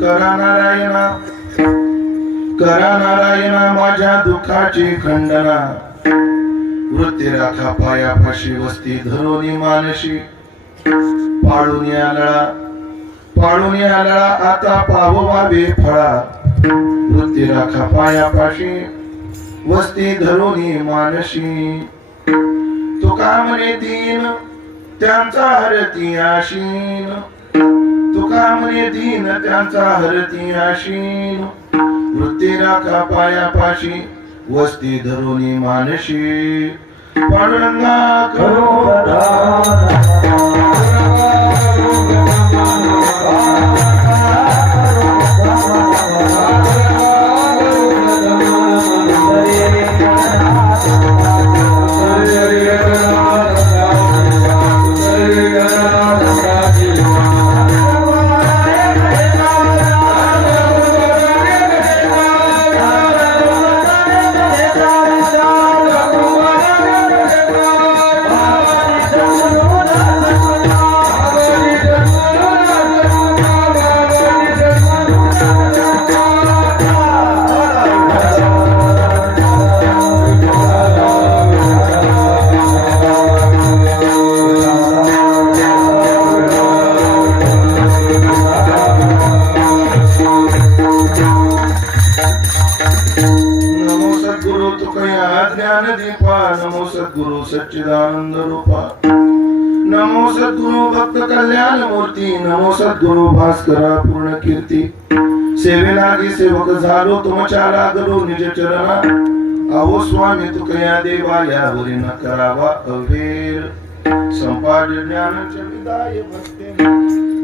करा नारायणा, करा नारायणा माझ्या दुःखाची खंडना, वृत्ती राखा पायापाशी वस्ती धरोनी मानशी, पाळून आला आता पाववा बेफळा, वृत्ती राखा पायापाशी वस्ती धरोनी मानशी, तुका म्हणे दीन त्यांचा हरती आशीन, तुका म्हणे दीन त्यांचा हरती आशीन, वृत्ती राखा पायापाशी वस्ती धरोनी मानशी, पांडुरंगा करो नमो सद्गुरु सच्चिदानंद रूपा, नमो सद्गुरु भक्त कल्याण मूर्ती, नमो सद्गुरु भास्करा पूर्ण कीर्ती, सेवेलागी सेवक झालो तुमच्या लागलो निज चरणा, अहो स्वामी तुकया देवा यावरी न करावा अवेर, संपाद ज्ञानाचे विदाय भक्ते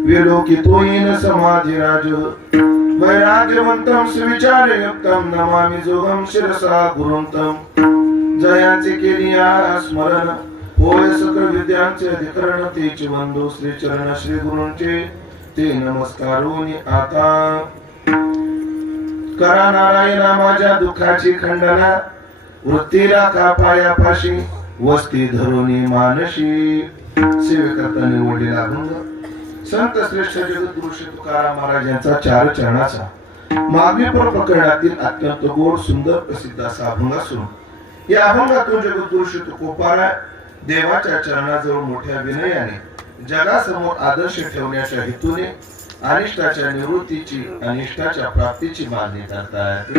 विलोकितो येन समाधी राज, वैराग्यवंतम सुविचारयुक्तम नमामि जोगम शिरसा गुरुंतम, जयांचे केलिया स्मरण होय सकळ विद्यांचे अधिकरण, तेच वंदो श्री चरण श्री गुरूंचे ते नमस्कारोनी आता, करा नारायणा माझ्या दुःखाची खंडना, वृत्ती राखा पायापाशी वस्ती धरोनी मानशी, सेवेकरता निवडलेला अभंग संत श्रेष्ठ जगद्गुरु श्री तुकाराम महाराज यांचा चार चरणाचा मागणीपर प्रकरणातील अत्यंत गोड सुंदर प्रसिद्ध असा अभंग असून, या अभंगातून जगद्गुरु श्री तुकोबाराय देवाच्या चरणाजवळ मोठ्या विनयाने जगासमोर आदर्श ठेवण्याच्या हेतूने अनिष्टाच्या निवृत्तीची अनिष्टाच्या प्राप्तीची मागणी करतात.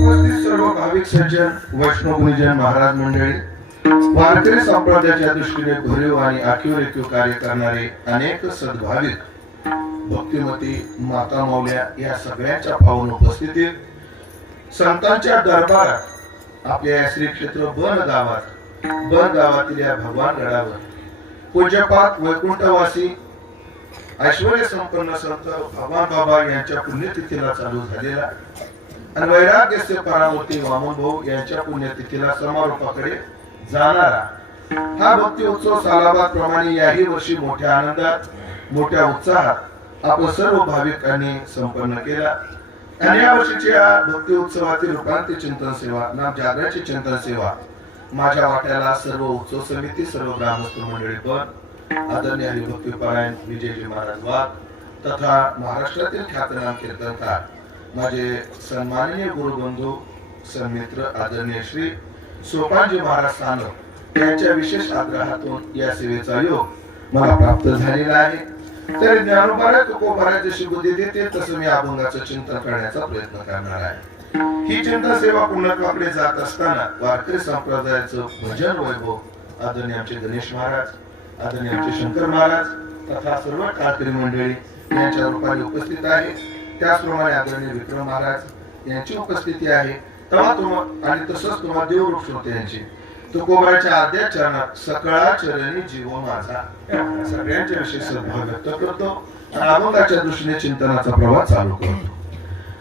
उपस्थित सर्व भाविक सज्जन, वैष्णव गुरुजन, महाराज मंडळी, वारकरी संप्रदायाच्या दृष्टीने भरीव आणि आखीव रेखीव कार्य करणारे अनेक सद्भाविक भक्तिमती माता माऊल्या या सगळ्यांच्या पावन उपस्थितीत संतांच्या दरबारात आपल्या श्री क्षेत्र बन गावातील या भगवान गडावर पूज्यपाद वैकुंठवासी ऐश्वर्य संपन्न संत भगवान बाबा यांच्या पुण्यतिथीला चालू झालेला आणि वैराग्यस्य परामूर्ती वामन भाऊ यांच्या पुण्यतिथीला समारोपाकडे जाणारा हा भक्ती उत्सव सालाबाद प्रमाणे याही वर्षी मोठ्या आनंदात मोठ्या उत्साहात आपण सर्व भाविकांनी संपन्न केला. आणि या वर्षीच्या भक्ती उत्सवातील रूपांती चिंतन सेवा नाम जागराची चिंतन सेवा माझ्या वाट्याला सर्व उत्सव समिती, सर्व ग्रामस्थ मंडळी पण आदरणीय हरिभक्तीपरायण विजयजी महाराज वाघ तथा महाराष्ट्रातील ख्यातनाम कीर्तनकार माझे सन्माननीय गुरुबंधू सन्मित्र आदरणीय श्री सोपानजी महाराज सानप यांच्या विशेष आग्रहातून या सेवेचा योग मला प्राप्त झालेला आहे. तर ज्ञानोबाराय तुकोबाराय जशी बुद्धी देते तसं मी अभंगाचं चिंतन करण्याचा प्रयत्न करणार आहे. ही चिंतन सेवा पूर्णत्वाकडे जात असताना वारकरी संप्रदायाचं भजन वैभव आदरणीय आमचे गणेश महाराज, आदरणीय आमचे शंकर महाराज तथा सर्व काळकरी मंडळी यांच्या रूपाने उपस्थित आहे. त्याचप्रमाणे आदरणीय विक्रम महाराज यांची उपस्थिती आहे. आणि तसंच तुम्हा देवरूप श्रोते यांची तुकोबाराच्या आद्या चरणात सकळा चरणी जीव माझा सगळ्यांच्या विषयी सद्भाव व्यक्त करतो आणि अभंगाच्या दृष्टीने चिंतनाचा प्रवास चालू करतो.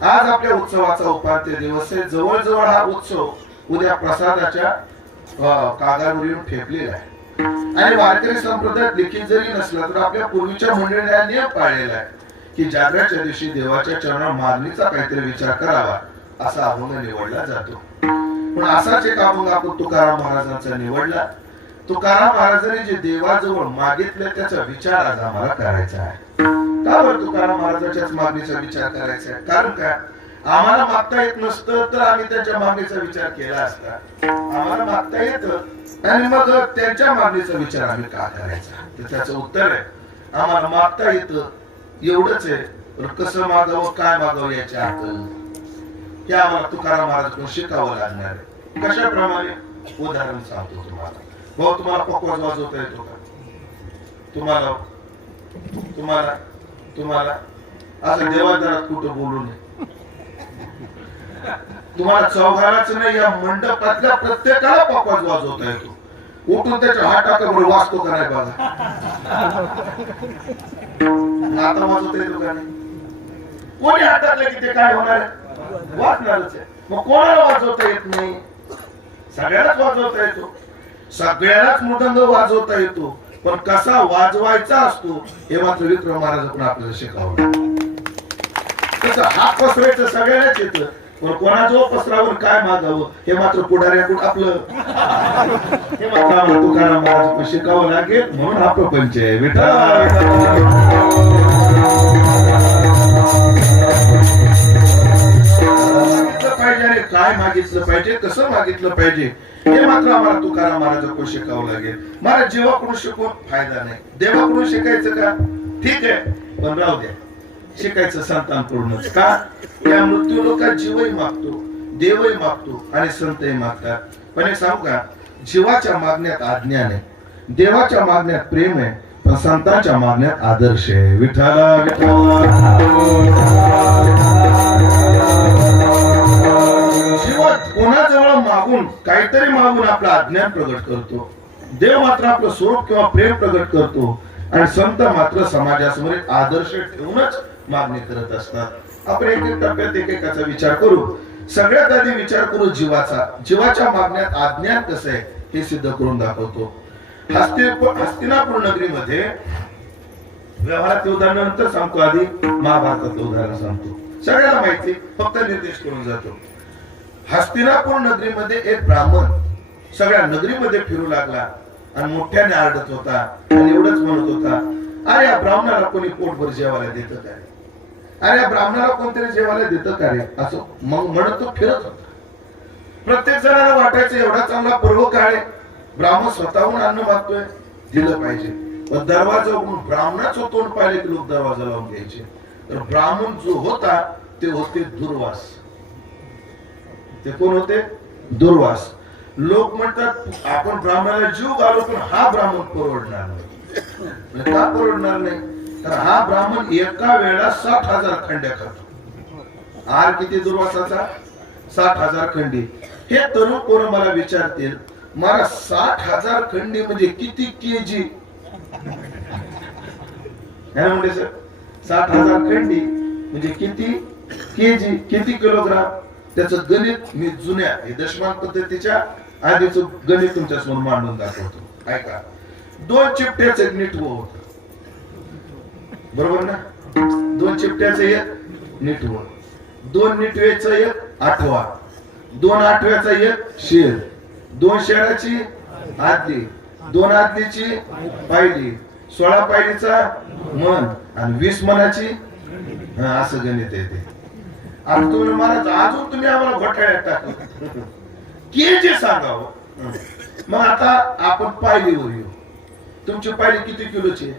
आज आपल्या उत्सवाचा उपांत्य दिवस आहे. जवळजवळ हा उत्सव उद्या प्रसादाच्या कागावरून ठेपलेला आहे आणि वारकरी संप्रदायात देखील जरी नसला तर आपल्या पूर्वीच्या मंडळीने नियम पाळलेला आहे की जागराच्या दिवशी देवाच्या चरणावर मागणीचा काहीतरी विचार करावा असा अभंग निवडला जातो. पण असाच एक अभंग आपण तुकाराम महाराजांचा निवडला. तुकाराम महाराजांनी जे देवाजवळ मागितलं त्याचा विचार आज आम्हाला करायचा आहे. का बरं तुकाराम महाराजांच्याच मागणीचा विचार करायचा आहे? कारण काय, आम्हाला मागता येत नसतं तर आम्ही त्यांच्या मागणीचा विचार केला असता. आम्हाला मागता येतं आणि मग त्यांच्या मागणीचा विचार आम्ही का करायचा? तर त्याचं उत्तर आहे, आम्हाला मागता येतं एवढंच आहे, पण कसं मागावं, काय मागावं याची अक्कल हे आम्हाला तुकाराम महाराजांकडून शिकावं लागणार आहे. कशाप्रमाणे? उदाहरण सांगतो तुम्हाला. भाऊ, तुम्हाला पकवाज वाजवता येतो का? तुम्हाला तुम्हाला तुम्हाला असं देवादारात कुठं बोलू नये. तुम्हाला चौघालाच नाही, या मंडपातल्या प्रत्येकाला पकवाज वाजवता येतो. उठून त्याच्या हात टाकावर वाजतो का नाही बघा. आता वाजवता येतो का नाही? कोणी हात टाकलं की ते काय होणार आहे? वाजणारच आहे. मग कोणाला वाजवता येत नाही? सगळ्यालाच वाजवता येतो. सगळ्यालाच मृदंग वाजवता येतो, पण कसा वाजवायचा असतो हे मात्र विक्रम महाराजांकडून आपल्याला शिकावं. तसं हात पसरायचं सगळ्यालाच येतं, पण कोणाजवळ पसरावर काय मागावं हे मात्र पुढाऱ्याकडून आपलं हे मात्र आम्हाला तुकाराम महाराजांकडून शिकावं लागेल. म्हणून हा प्रपंच आहे. पाहिजे आणि काय मागितलं पाहिजे, कसं मागितलं पाहिजे हे मात्र आम्हाला तुकाराम महाराजांकडून शिकावं लागेल. मला जीवाकडून शिकून फायदा नाही. देवाकडून शिकायचं का? ठीक आहे, पण राहू द्या. शिकायचं संतांकडूनच. का? या मृत्यू लोकात जीवही मागतो, देवही मागतो आणि संतही मागतात. पण एक सांगू का, जीवाच्या मागण्यात आज्ञा नाही, देवाच्या मागण्यात प्रेम आहे, पण संतांच्या मागण्यात आदर्श आहे. विठ्ठला विठ्ठला. जीवा कोणाजवळ मागून काहीतरी मागून आपलं अज्ञान प्रगट करतो, देव मात्र आपलं स्वरूप किंवा प्रेम प्रगट करतो, आणि संत मात्र समाजासमोर एक आदर्श ठेवूनच मागणी करत असतात. आपण एक एक टप्प्यात एकेकाचा विचार करू. सगळ्यात आधी विचार करू जीवाचा. जीवाच्या मागण्यात अज्ञान कसं आहे हे सिद्ध करून दाखवतो. हस्तिनापूर नगरीमध्ये व्यवहारात उदाहरण नंतर सांगतो, आधी महाभारतातलं उदाहरण सांगतो. सगळ्याला माहिती, फक्त निर्देश करून जातो. हस्तिनापूर नगरीमध्ये एक ब्राह्मण सगळ्या नगरीमध्ये फिरू लागला आणि मोठ्याने आरडत होता आणि एवढंच म्हणत होता, अरे या ब्राह्मणाला कोणी पोटभर जेवायला देतं का रे? अरे या ब्राह्मणाला कोणतरी जेवायला देतं का रे? असं मग म्हणत तो फिरत होता. प्रत्येक जणाला वाटायचं एवढा चांगला पर्व काय, ब्राह्मण स्वतःहून अन्न मागतोय, दिलं पाहिजे. पण दरवाजा उघडून ब्राह्मणाचं तोंड पाहिले की लोक दरवाजा लावून घ्यायचे. तर ब्राह्मण जो होता ते होते दुर्वास. ते कोण होते? दुर्वास. लोक म्हणतात आपण ब्राह्मणाला जीव घालू, पण हा ब्राह्मण परवडणार नाही. का परवडणार नाही? तर हा ब्राह्मण एका वेळेला 60,000 खंड्या खातो. आर किती दुर्वासाचा? 60,000 खंडी. हे तरुण पोरं मला विचारतील, मला 60,000 खंडी म्हणजे किती केजी? म्हणजे सर 60,000 खंडी म्हणजे किती केजी, किती किलोग्राम? त्याचं गणित मी जुन्या दशमान पद्धतीच्या आधीच गणित तुमच्या समोर मांडून दाखवतो. ऐका, 2 चिपट्याचं एक नीटवं होत, बरोबर ना? 2 चिपट्याचं एक नीटवं, 2 नीटवेचं एक आठवा, 2 आठव्याचा एक शेर, 2 शेराची आदली, 2 आदलीची पायली, 16 पायलीचा मन आणि 20 मनाची. असं गणित आहे ते. आता तुम्ही मला अजून तुम्ही आम्हाला घोटाळ्यात टाकलं की जे सांगावं. मग आता आपण पायलीवर येऊ. तुमची पायली किती किलोची?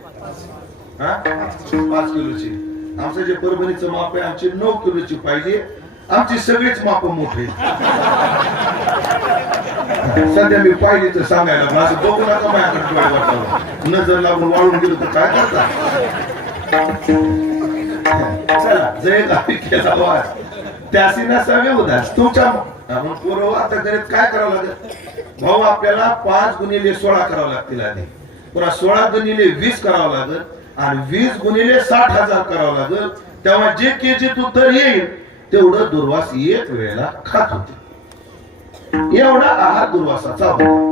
5 किलोची. आमचं जे परभणीचं माप आहे आमची 9 किलोची पायली. आमची सगळीच माप मोठे. सध्या मी पायलीच सांगायला माझं बघू नका, माझ्याकडे नजर लागून वाळून गेलो तर काय करता. चला जय गावी केला वाद त्यासी नसावे उदास तुमच्या. पूर्व आता गणित काय करावं लागेल भाऊ? आपल्याला 5 गुणिले 16 करावं लागतील आधी, पुन्हा 16 गुणिले 20 करावं लागेल आणि 20 गुणिले 60,000 करावं लागेल. तेव्हा जे केजीत उत्तर येईल तेवढं दुर्वास एक वेळेला खात होते. एवढा आहार दुर्वासाचा होता.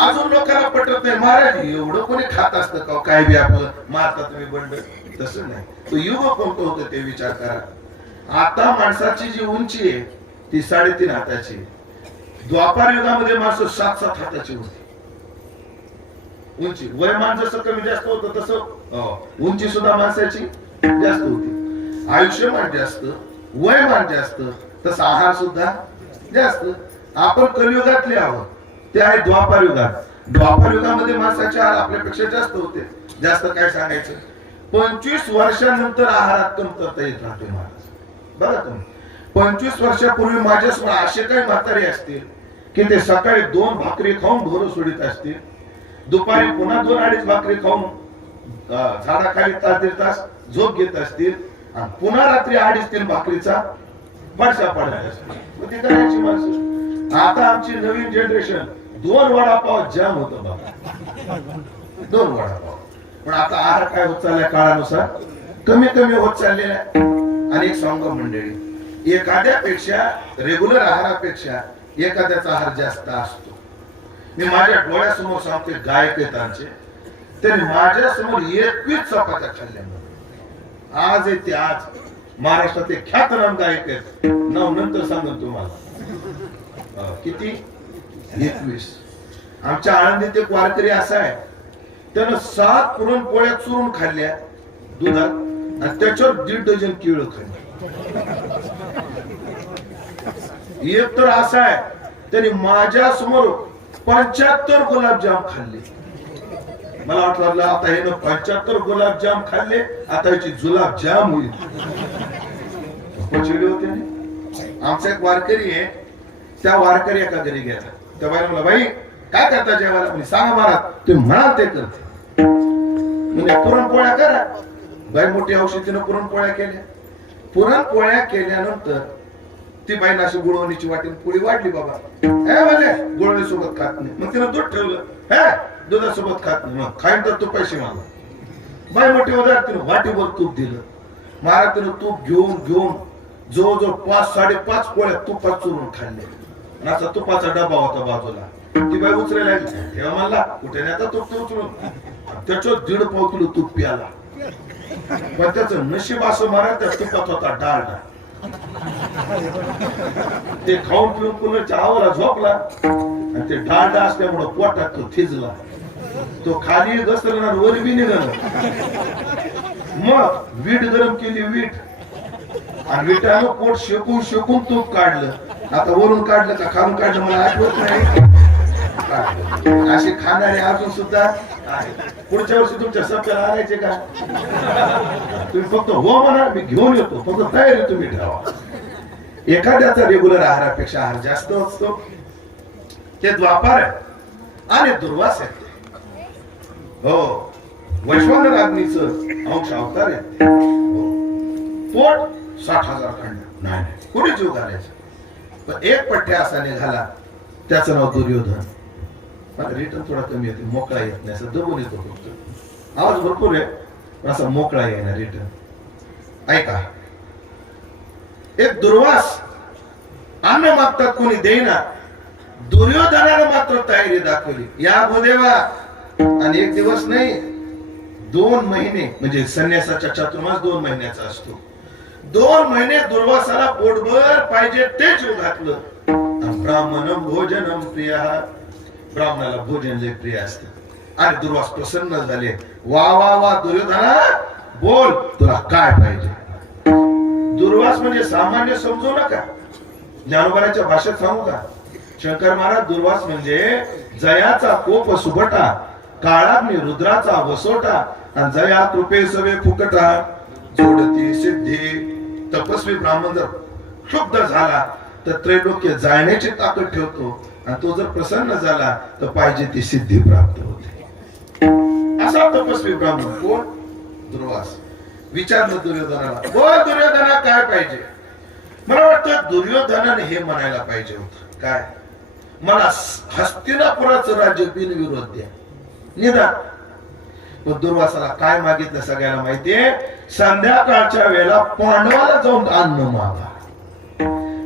अजून लोकांना पटत नाही, महाराज एवढं कोणी खात असतं का? काय बी आपलं मारता तुम्ही बंड. तसं नाही. तो युग कोणतं होतं ते विचार करा. आता माणसाची जी उंची आहे ती 3.5 हाताची. द्वापार युगामध्ये माणसं 7-7 हाताची होती. उंची वयमान जसं कमी जास्त होतं तसं उंची सुद्धा माणसाची जास्त होती. आयुष्यमान जास्त, वयमान जास्त, तसं आहार सुद्धा जास्त. आपण कलियुगातले आहोत, ते आहे द्वापार युगात. द्वापार युगामध्ये माणसाचे आहार आपल्यापेक्षा जास्त होते. जास्त काय सांगायचं, 25 वर्षानंतर आहारात कमतरता येत राहते महाराज. बघा तुम्ही, 25 वर्षापूर्वी माझ्यासमोर असे काही म्हातारे असतील की ते सकाळी 2 भाकरी खाऊन ढोरं सोडित असतील, दुपारी पुन्हा 2-2.5 भाकरी खाऊन झाडाखाली तास 1.5 तास झोप घेत असतील, आणि पुन्हा रात्री 2.5-3 भाकरीचा फडशा पडत असतील. मग ती करायची माणसं. आता आमची नवीन जनरेशन 2 वडापाव जाम होतं बाबा, 2 वडापाव. पण आता आहार काय होत चाललाय, काळानुसार कमी कमी होत चाललेला आहे. आणि एक सांगू मंडळी, एखाद्यापेक्षा रेग्युलर आहारापेक्षा एखाद्याचा आहार जास्त असतो. मी माझ्या डोळ्यासमोर सांगते, गायक आहेत आमचे, त्यांनी माझ्या समोर 21 चपात्या खाल्ल्या. आज आहे ते आज महाराष्ट्रात एक ख्यातनाम गायक आहेत, नाव नंतर सांगेन तुम्हाला. किती? 21. आमच्या आळंदीत एक वारकरी असा आहे, त्यानं 7 पुरणपोळ्या चुरून खाल्ल्या दुधात, आणि त्याच्यावर 1.5 डझन केळं खाल्ली. एक तर असा आहे, त्याने माझ्या समोर 75 गुलाबजाम खाल्ले. मला वाटलं आता हे 75 गुलाबजाम खाल्ले, आता याची जुलाबजाम होईल. होते. आमचा एक वारकरी आहे, त्या वारकरी एका घरी गेला. त्या बाईला म्हणला, बाई काय करता जेवायला? म्हणजे सांगा महाराज, तुम्ही म्हणाल ते करते. म्हणजे पुरणपोळ्या करा. बाई मोठी औषधीनं पुरणपोळ्या केल्या. पुरणपोळ्या केल्यानंतर ती बाई अशी गुळवणीची वाटी पोळी वाढली. बाबा गुळवणी सोबत खात नाही. मग तिनं दूध ठेवलं, दुधासोबत खात नाही. मग खाईन तर तू पैसे मागला. बाई मोठी होता, तिनं वाटीवर तूप दिलं. महाराज तिनं तूप घेऊन घेऊन जवळजवळ 5-5.5 पोळ्या तुपात चुरून खाल्ले. असा तुपाचा डबा होता बाजूला. ती बाई उचलायला लागली, तेव्हा म्हणला कुठे नाही आता तूप उचलून. त्याच्यावर 1.5 पाव किलो तूप प्याला. पण त्याचं नशीब असं महाराज, त्या तुपात होता डालडा. ते खाऊन पिऊन पुन्हा चहावाला झोपला, आणि ते डालडा असल्यामुळं पोटात तो थिजला. तो खाली घसरणार, वर बी निघाला. मग वीट गरम केली, वीट, आणि विटानं पोट शेकून शेकून तूप काढलं. आता वरून काढलं का खाऊन काढलं मला आठवत नाही. असे खाणारे अजून सुद्धा आहे. पुढच्या वर्षी तुमच्या सप्त्याला आणायचे का? तुम्ही फक्त हो म्हणा, मी घेऊन येतो, फक्त तयारी तुम्ही ठेवा. एखाद्याचा रेग्युलर आहारापेक्षा आहार जास्त असतो. ते द्वापार आहे आणि दुर्वास आहे. हो, वैश्वानर अग्नीचं अंश अवतार आहे. पोट 60,000 खंड नाही, कुठे जीव घालायचा. पण एक पठ्ठ्या असा निघाला, त्याचं नाव दुर्योधन. रिटर्न थोडा कमी येते, मोकळा येत नाही, असं दबून येतो. फक्त आवाज भरपूर आहे, पण असा मोकळा येणार रिटर्न. ऐका, एक दुर्वास अन्न मागतात, कोणी देईना. दुर्योधनानं मात्र तयारी दाखवली, या भूदेवा. आणि एक दिवस नाही, 2 महिने, म्हणजे संन्यासाचा चातुर्मास 2 महिन्याचा असतो. 2 महिने दुर्वासाला पोटभर पाहिजे ते जीव घातलं. ब्राह्मणं भोजनम प्रिय, ब्राह्मणाला भोजन लय प्रिय असते. आणि दुर्वास प्रसन्न झाले. वा वा वा दुर्योधना, बोल तुला काय पाहिजे. दुर्वास म्हणजे सामान्य समजू नका, ज्ञानोबाच्या भाषेत सांगू का? शंकर महाराज, दुर्वास म्हणजे जयाचा कोप सुबटा, काळाग्नी रुद्राचा वसोटा, आणि जया कृपे सवे फुकटा, जोडती सिद्धी. तपस्वी ब्राह्मण जर क्षुब्ध झाला तर त्रैलोक्य जाण्याची ताकद ठेवतो, आणि तो जर प्रसन्न झाला तर पाहिजे ती सिद्धी प्राप्त होते. असा तपस्वी ब्राह्मण कोण? दुर्वास. विचारलं दुर्योधनाला, बोल दुर्योधना काय पाहिजे? मला वाटतं दुर्योधनाने हे म्हणायला पाहिजे होतं, काय? मला हस्तिनापुराचं राज्य बिनविरोध द्या, निदान. दुर्वासाला काय मागितलं सगळ्यांना माहितीये, संध्याकाळच्या वेळेला पांडवाला जाऊन अन्न मागा.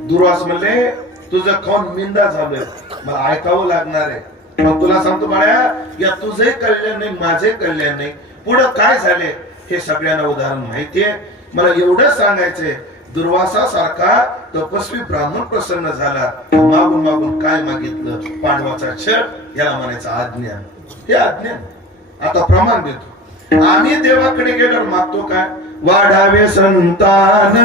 दुर्वास म्हणले, तुझं खाऊन मिंदा झालोय, मला ऐकावं लागणार आहे. मग तुला सांगतो बाळ्या, या तुझे कल्याण नाही, माझे कल्याण नाही, पुढं काय झाले हे सगळ्यांना उदाहरण माहितीये. मला एवढं सांगायचंय, दुर्वासासारखा तपस्वी ब्राह्मण प्रसन्न झाला, मागून मागून काय मागितलं? पांडवाचा छळ, याला म्हणायचं अज्ञान. हे अज्ञान. आता प्रमाण देतो. आम्ही देवाकडे गेल्यावर मागतो काय? वाढावे संतान,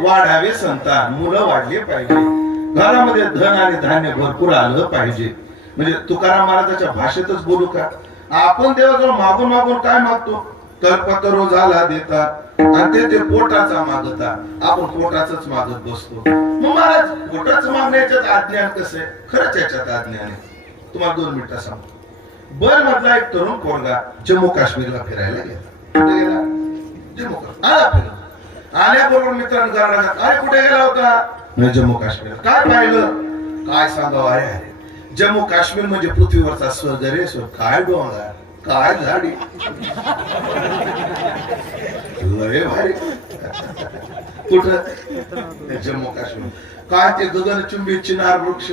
वाढावे संतान, मुलं वाढली पाहिजे, घरामध्ये धन आणि धान्य भरपूर आलं पाहिजे. म्हणजे तुकाराम महाराजाच्या भाषेतच बोलू का? आपण देवाजवळ मागून मागून काय मागतो? कल्पतरो झाला देता आणि ते पोटाचा मागता. आपण पोटाच मागत बसतो. मग महाराज पोटाचं मागण्याच्यात अज्ञान कसं आहे? खरंच याच्यात अज्ञान आहे. तुम्हाला 2 मिनिटं सांगतो. बर मधला एक तरुण पोरगा जम्मू काश्मीरला फिरायला गेला. कुठे गेला? जम्मू काश्मीर. आल्याबरोबर मित्रांनी गाडा, अरे कुठे गेला होता? मी जम्मू काश्मीर. काय पाहिलं? काय सांगावं? अरे अरे जम्मू काश्मीर म्हणजे पृथ्वीवरचा स्वर्ग रे स्वर्ग. काय डोंगर, काय झाडी, लय भारी. कुठं? जम्मू काश्मीर. काय ते गगनचुंबी चिनार वृक्ष,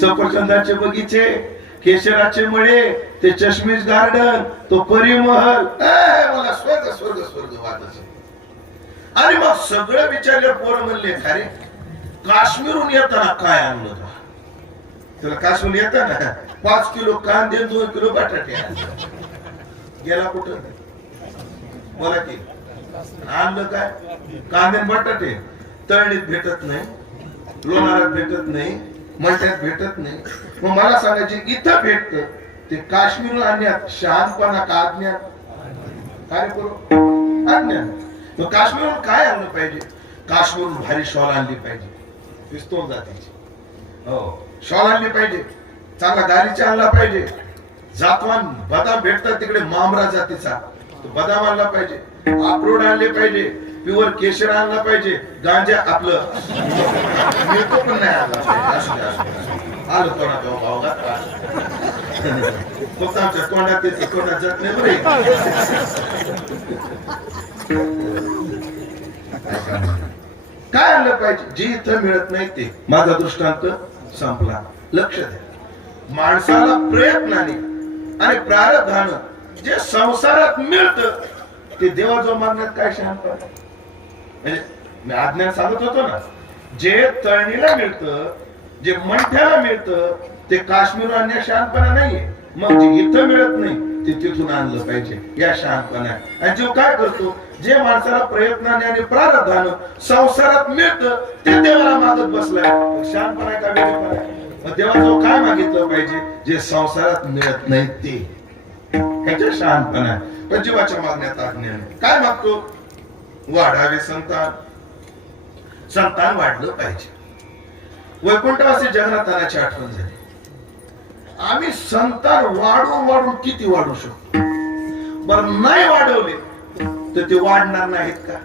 सफरचंदाचे बगीचे, केशराचे मळे, ते चष्मीश गार्डन, तो परिमहल, मला स्वर्ग स्वर्ग स्वर्ग वाटत. आणि मग सगळं विचारलं. पोरं म्हणले अरे काश्मीरून येताना काय आणलं होतं? त्याला काश्मीर येताना 5 किलो कांदे, 2 किलो बटाटे गेला. कुठं? बोला की आणलं काय? कांदे बटाटे. तळणीत भेटत नाही, लोणारात भेटत नाही, मठ्यात भेटत नाही. मग मला सांगायचे इथं भेटत. ते काश्मीरून आणण्यात शहाणपणा का अज्ञान? काय करू? अज्ञान. मग काश्मीरहून काय आणलं पाहिजे? काश्मीरहून भारी शॉल आणली पाहिजे, पिस्तूल जातीची. हो, शॉल आणली पाहिजे. चांगला गालीचा आणला पाहिजे. जातवान बदाम भेटतात तिकडे, मामरा जातीचा, तो बदाम आणला पाहिजे. अक्रोड आणले पाहिजे. प्युअर केशर आणला पाहिजे. गांजा आपलं मिळतो पण नाही आणला पाहिजे. आलं तोंडात भावगात. फक्त आमच्या तोंडात ते तोंडात जात नाही बरे. काय आणलं पाहिजे? जे इथं मिळत नाही ते. माझा दृष्टांत संपला. लक्ष द्या. माणसाला प्रयत्नाने आणि प्रारब्धानं जे संसारात मिळतं ते देवाजवळ मागण्यात काय शहाणपणा? म्हणजे मी अज्ञान सांगत होतो ना, जे तळणीला मिळतं, जे मंठ्याला मिळतं, ते काश्मीर आणण्या शहाणपणा नाहीये. मग जे इथं मिळत नाही ते तिथून आणलं पाहिजे, या शहाणपणा. आणि जो काय करतो, जे माणसाला प्रयत्नाने आणि प्रारब्धानं संसारात मिळतं ते देवाला मागत बसलाय, शहाणपणा का वेगळेपणा? मग देवाजवळ काय मागितलं पाहिजे? जे संसारात मिळत नाही ते, ह्याच्या शहाणपणा. पण जीवाच्या मागण्यात अज्ञान. काय मागतो? वाढावे संतान. संतान वाढलं पाहिजे. वैकुंठवासी जगन्नाथाची आठवण झाली. आम्ही संतान वाढून वाढून किती वाढू शकतो? बरं नाही वाढवले तर ते वाढणार नाहीत का?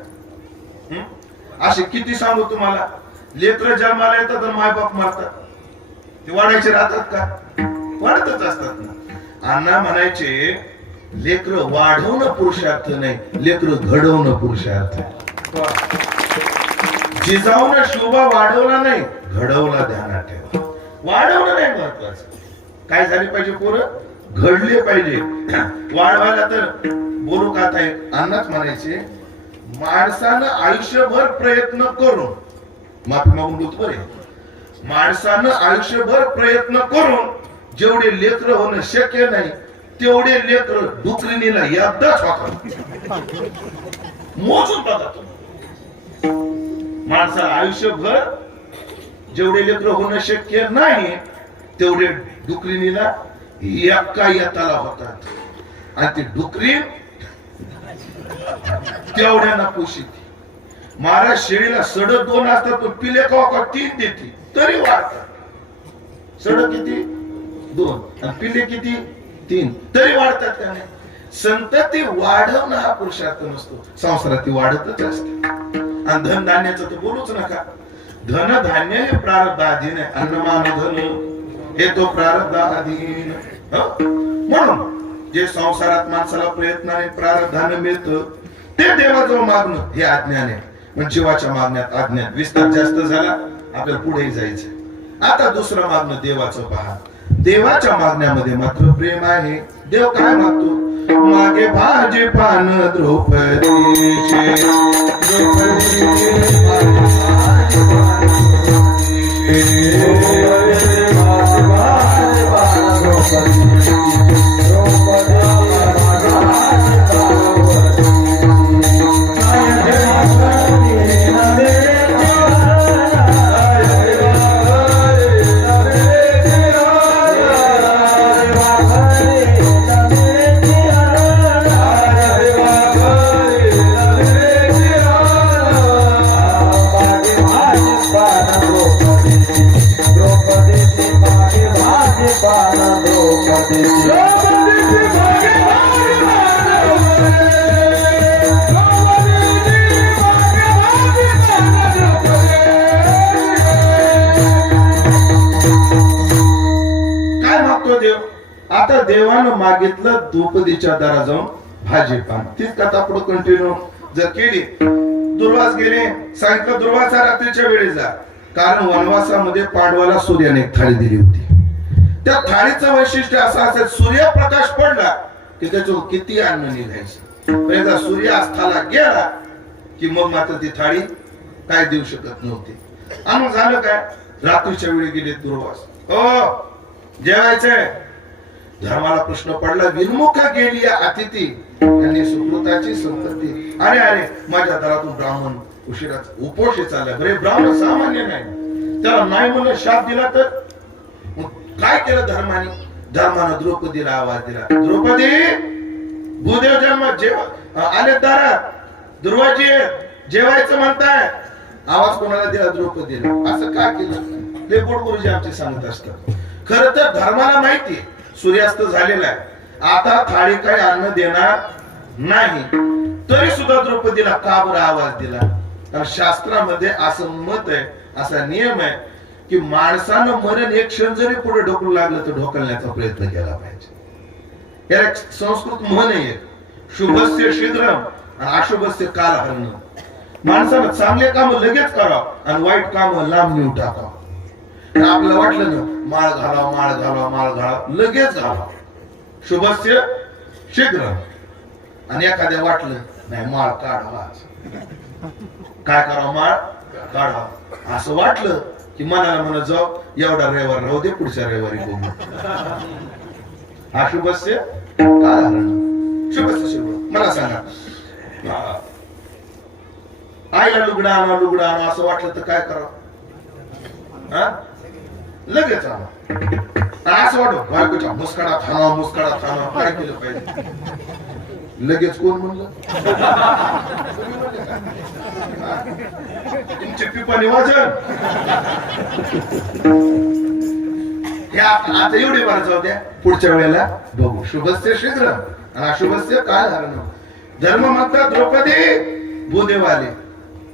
असे किती सांगू तुम्हाला? लेकरं जन्माला येतात तर मायबाप मारतात, ते वाढायचे राहतात का? वाढतच असतात ना. अण्णा म्हणायचे लेकरं वाढवणं पुरुषार्थ नाही, लेकरं घडवणं पुरुषार्थ. जिजाऊन शोभा वाढवला नाही, घडवला. ध्यानात ठेवा. वाढवणं नाही महत्वाचं. काय झाले पाहिजे? पोरं घडले पाहिजे. वाढवायला तर बोलू का? अण्णाच म्हणायचे माणसानं आयुष्यभर प्रयत्न करून, माफी मागून बोलतो बरे, माणसानं आयुष्यभर प्रयत्न करून जेवढे लेकरं होणं शक्य नाही तेवढे लेकरं डुकरीनीला एकदाच होतात. मोजून बघा तुम्ही. माणसाला आयुष्यभर जेवढे लेकरं होणं शक्य नाही तेवढे डुकरीनी ना एका येताला होतात आणि ती डुकरी तेवढ्यांना पोषित. महाराज शेळीला सड 2 असतात पण पिले का 3 देते तरी वाढतात. सड किती 2 आणि पिले किती 3 तरी वाढतात. त्याने संतती वाढवणं हा पुरुषार्थ नसतो, संसारात ती वाढतच असते. आणि धन धान्याचं तर बोलूच नका. धन धान्य हे प्रारब्धाधीन आहे. अन्नमान धन हे तो प्रारब्धाधीन. म्हणून जे संसारात माणसाला प्रयत्नाने प्रारब्धाने मिळतं ते देवाजवळ मागणं हे अज्ञान आहे. पण जीवाच्या मागण्यात अज्ञान. विस्तार जास्त झाला आपल्याला पुढेही जायचं. आता दुसरं मागणं देवाचं पहा. देवाच्या मागण्यामध्ये मात्र प्रेम आहे. देव काय मागतो? मागे भाजी पान द्रौपदीचे, आता देवानं मागितलं द्रौपदीच्या दारा जाऊन भाजीपान. तीच कथा पुढे कंटिन्यू जर केली. दुर्वास गेले, सांगितलं दुर्वासा रात्रीच्या वेळी जा. कारण वनवासामध्ये पांडवाला सूर्याने एक थाळी दिली होती. त्या थाळीचं वैशिष्ट्य असं असेल, सूर्यप्रकाश पडला की त्याच्यावर किती अन्न निघायचं. एकदा सूर्यास्ताला गेला की मग मात्र ती थाळी काय देऊ शकत नव्हती. आणि मग झालं काय, रात्रीच्या वेळी गेले दुर्वास. हो जेवायचंय. धर्माला प्रश्न पडला, विनमुख गेली अतिथी यांनी सुकृताची संपत्ती. अरे अरे माझ्या दारातून ब्राह्मण उशिराच उपोषी चालला. बरे ब्राह्मण सामान्य नाही, त्याला नाही म्हणून शाप दिला तर काय केलं धर्माने? धर्मानं द्रौपदीला आवाज दिला. द्रौपदी भूदेव जन्म आले दारात, दुर्वाजी जेवायचं म्हणताय. आवाज कोणाला दिला? द्रौपदीला. असं का केलं? ते गोड गुरुजी आमचे सांगत असतात. खरं तर धर्माला माहिती सूर्यास्त झालेला आहे, आता थाळी काही अन्न देणार नाही. तरी सुद्धा द्रौपदीला का बरं आवाज दिला? कारण शास्त्रामध्ये असं मत आहे, असा नियम आहे की माणसानं मरण एक क्षण जरी पुढे ढोकलू लागलं तर ढोकलण्याचा प्रयत्न केला पाहिजे. याला संस्कृत म्हण आहे, शुभस्य शीघ्रम आणि अशुभस्य कालहरण. माणसानं चांगले काम लगेच करावं आणि वाईट काम लांब नेऊन टाकावं. आपल्याला वाटलं ना माळ घालावं माळ घालावं माळ घालावं, लगेच घालावं. शुभस्य शीघ्र. आणि एखाद्या वाटलं नाही माळ काढावा, काय करावं? माळ काढावं असं वाटलं की मनाला म्हणत जाऊ एवढा रविवार राहू दे, पुढच्या रविवारी बघू. अशुभस्य कालहरण, शुभस्य शीघ्र. मला सांगा, आईला लुगडा आणा लुगडा आणा असं वाटलं तर काय करावं? लगेच असं वाटत बायकोच्या मुस्काडात हाणावं मुस्काडात हाणावं. काय केलं पाहिजे? लगेच कोण म्हणलं? तुमची पिपाणी वाजन. आता एवढी बार जाऊ द्या, पुढच्या वेळेला बघू. शुभस्य शीघ्र आणि अशुभस्य कालहरण. धर्म म्हणतात द्रौपदी भूदेव आले.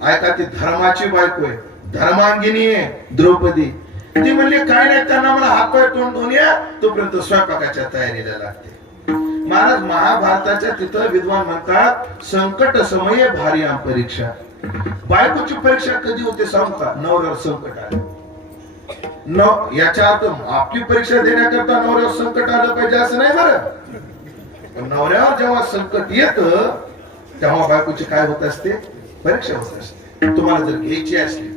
ऐका, ती धर्माची बायको आहे, धर्मांगिनी आहे द्रौपदी. ती म्हणली काय नाही, त्यांना मला हात पाय तोंड धुवून या, तोपर्यंत स्वयंपाकाच्या तयारीला लागते. महाराज महाभारताच्या तिथं विद्वान म्हणतात संकट समये भारी परीक्षा. बायकोची परीक्षा कधी होते सांगू का? नवऱ्यावर संकट आलं. याच्या अर्थ आपली परीक्षा देण्याकरता नवऱ्यावर संकट आलं पाहिजे असं नाही बरं. नवऱ्यावर जेव्हा संकट येतं तेव्हा बायकोची काय होत असते? परीक्षा होत असते. तुम्हाला जर घ्यायची असली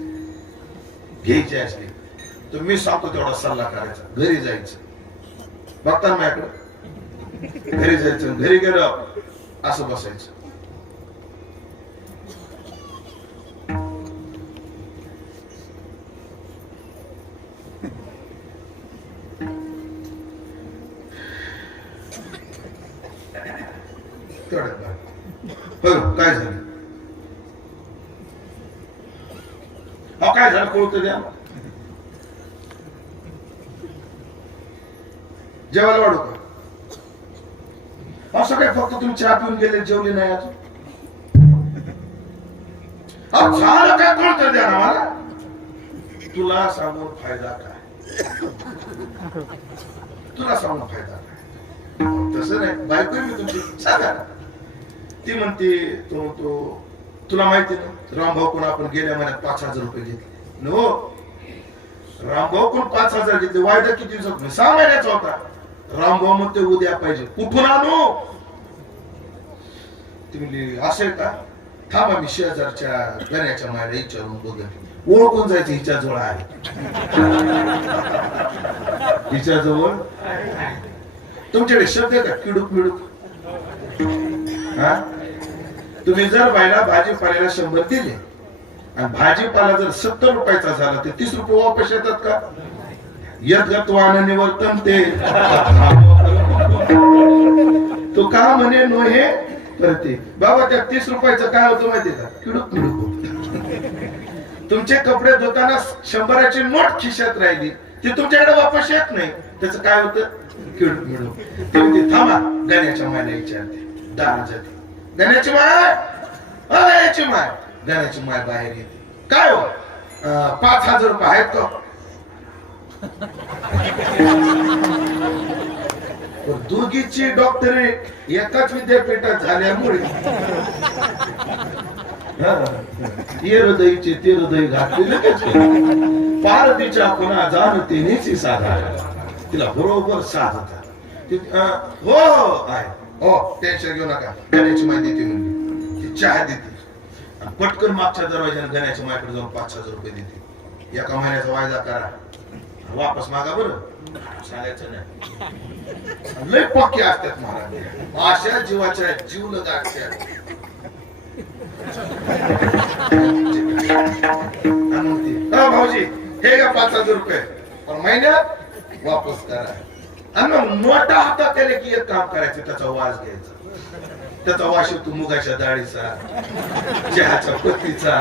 तर मी सांगतो तेवढा सल्ला करायचा. घरी जायचं, बघता माझ्याकडे, घरी जायचं, घरी गेलं असं बसायचं. तेवढ्यात काय झालं? काय झालं कळतं द्या. जेवायला वाढू का? असं काय फक्त तुम्ही चहा पिऊन गेले, जेवले नाही अजून? झालं काय कळतं द्या ना मला. तुला सांगून फायदा काय? तुला सांगून फायदा काय? तसं नाही. बायको मी तुमची सांगा. ती म्हणते तुला माहिती ना रामभाऊ कोण आपण गेल्या महिन्यात 5,000 रुपये घेतले. नो, रामभाऊ कोण 5,000 घेतले? वायदा किती दिवसात? 6 महिन्याचा होता. रामभाऊ म्हणते उद्या पाहिजे. कुठून आणू? तुम्ही असेल का? थांबा, मी शेजारच्या गण्याच्या मायला विचारून बघेन. ओळखून जायचं हिच्या जवळ आहे. हिच्या जवळ तुमच्याकडे शब्द का किडूक मिडूक? हा, तुम्ही जर बायला भाजीपाल्याला 100 दिले आणि भाजीपाला जर 70 रुपयाचा झाला तर 30 रुपये वापस येतात का? यद्गत्वान निवर्तन ते. तो का म्हणे नो हे करते बाबा. त्या 30 रुपयाचं काय होतं माहितीये का? किडूक मिडूक होत. तुमचे कपडे धुताना 100ची नोट खिशात राहिली, ती तुमच्याकडे वापस येत नाही. त्याचं काय होतं? किडूक मिडूक. ते थांबा, गण्याच्या मायला विचारते. दारा जाते. गण्याची माय, गण्याची माय. गण्याची माय बाहेर येते. काय हो, 5,000 रुपये आहेत का? दोघीची डॉक्टरेट एकाच विद्यापीठात झाल्यामुळे ते हृदयचे ते हृदय घातलेले पारतीच्या खुणा जाणतेनेची साधा. तिला बरोबर साधता. हो आहे. हो, टेन्शन घेऊ नका. गण्याची माय देते म्हणली. ती चहा देते आणि पटकन मागच्या दरवाजाने गण्याच्या मायकडे जाऊन 5,000 रुपये देते. एका महिन्याचा वायदा करा, वापस मागा बरं. सांगायचं नाही. लय पक्के असतात महाराज. अशा जीवाच्या जीव लगाच्या. भाऊजी हे का 5,000 रुपये पण महिन्यात वापस करा. आणि मग मोठा हातात केले की एक काम करायचं, त्याचा वास घ्यायचा. त्याचा वास येतो मुगाच्या डाळीचा, चहाच्या पत्तीचा.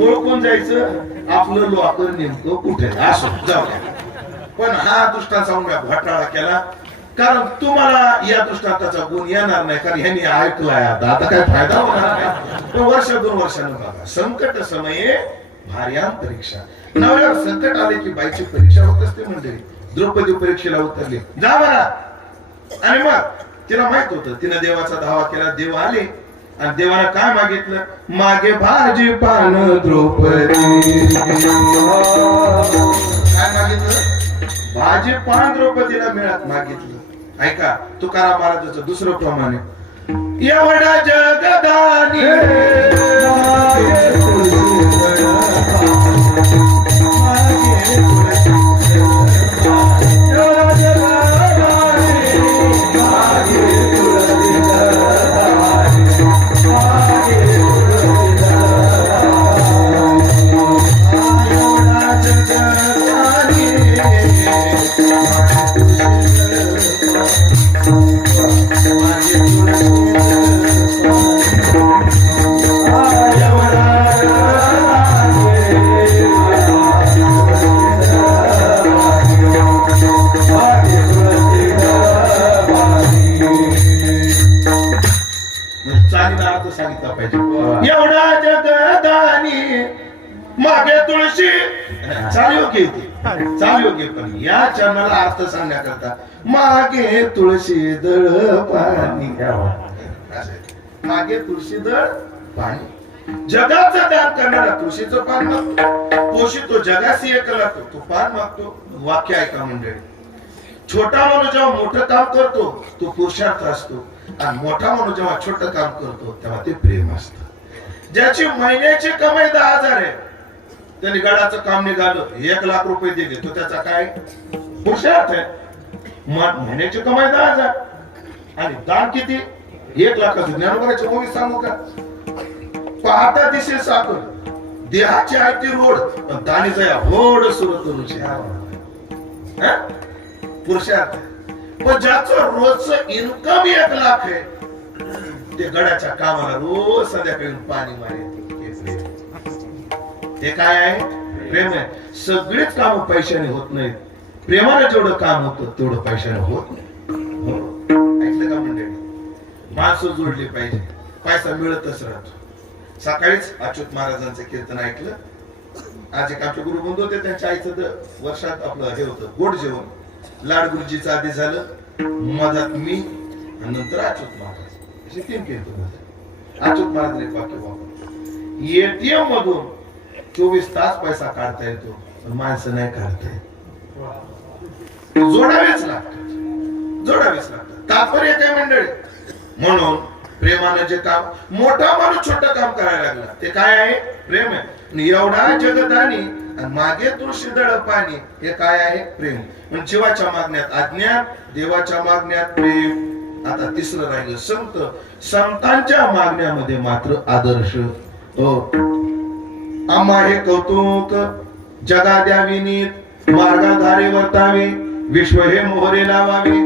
ओळखून जायचं आपलं लॉकर नेमकं कुठे असो. जाऊ द्या. पण हा दृष्टांचा घोटाळा केला, कारण तुम्हाला या दृष्टांताचा गुण येणार नाही, कारण ह्यांनी ऐकलाय. आता काय फायदा होणार नाही. पण वर्ष 2 वर्षांनी बघा, संकट समये भार्यां परीक्षा. नवऱ्यावर संकट आले की बाईची परीक्षा होत असते. म्हणजे द्रौपदी परीक्षेला उतरली, जा म्हणा. आणि मग तिला माहित होतं, तिने देवाचा धावा केला. देव आले आणि देवाला काय मागितलं? मागे भाजी पान द्रौपदी. काय मागितलं? भाजी पान द्रौपदीला मिळत मागितलं. ऐका तुकाराम महाराजाचं दुसरं प्रमाणे, एवढा जगदानी सांगितलं पाहिजे. एवढा जगदानी मागे तुळशी. चालू योग्य येते, चालू योग्य. पण या चरणाला अर्थ सांगण्याकरता मागे तुळशी दळ पाणी. मागे तुळशी दळ पाणी. जगाचं दान करणारा तुळशीचं पान मागतो, पोषितो जगाशी एक लागतो तो पान मागतो. वाक्य ऐका मंडळी, छोटा माणूस जेव्हा मोठं काम करतो तो पुरुषार्थ असतो, आणि मोठा माणूस जेव्हा छोटं काम करतो तेव्हा ते प्रेम असतं. ज्याची महिन्याची कमाई 10,000 आहे, त्यांनी गडाचं काम निघालं 1,00,000 रुपये दिले, तो त्याचा काय पुरुषार्थ आहे. महिन्याची कमाई 10,000 आणि दान किती? 1,00,000. ज्ञानोबाची ओवी सांगू का? पाहता दिसे साखर, देहाची आरती रोड, पण दानीचा या होड सुरत पुरुषार्थ. पण ज्याचं रोजचं इन्कम 1 लाख आहे ते गड्याच्या कामाला रोज संध्याकाळी पाणी मारे. हे काय आहे? प्रेम आहे. सगळेच काम पैशाने होत नाहीत. प्रेमाने जेवढं काम होतं तेवढं पैशाने होत नाही. ऐकलं का मंडळी? माणसं जोडली पाहिजे, पैसा मिळतच राहतो. सकाळीच अच्युत महाराजांचं कीर्तन ऐकलं. आज एक आमचे गुरुबंधू होते, त्यांच्या आईचं वर्षात आपलं हे होतं गोड जेवण. लाड गुरुजीचं आधी झालं, मधात मी आणि नंतर अच्युत महाराज, असे 3 कीर्तन होते. अच्युत महाराज एक वाक्य वापर, एटीएम मधून 24 तास पैसा काढता येतो, पण माणसं नाही काढता येत. जोडावेच लागतात, जोडावेच लागतात. तात्पर्य काय मंडळी? म्हणून प्रेमानं जे काम, मोठा माणूस छोटं काम करायला लागला, ते काय आहे? प्रेम आहे. एवढा जगदानी आणि मागे तुळशीदळ पाणी, हे काय आहे? प्रेम. म्हणजे जीवाच्या मागण्यात अज्ञान, देवाच्या मागण्यात प्रेम. आता तिसरं राहिलं संत. संतांच्या मागण्यामध्ये मात्र आदर्श. हो, आम्हा हे कौतुक जगा द्यावी नीत, मार्गाधारे वर्तावे, विश्व हे मोहरे लावावे,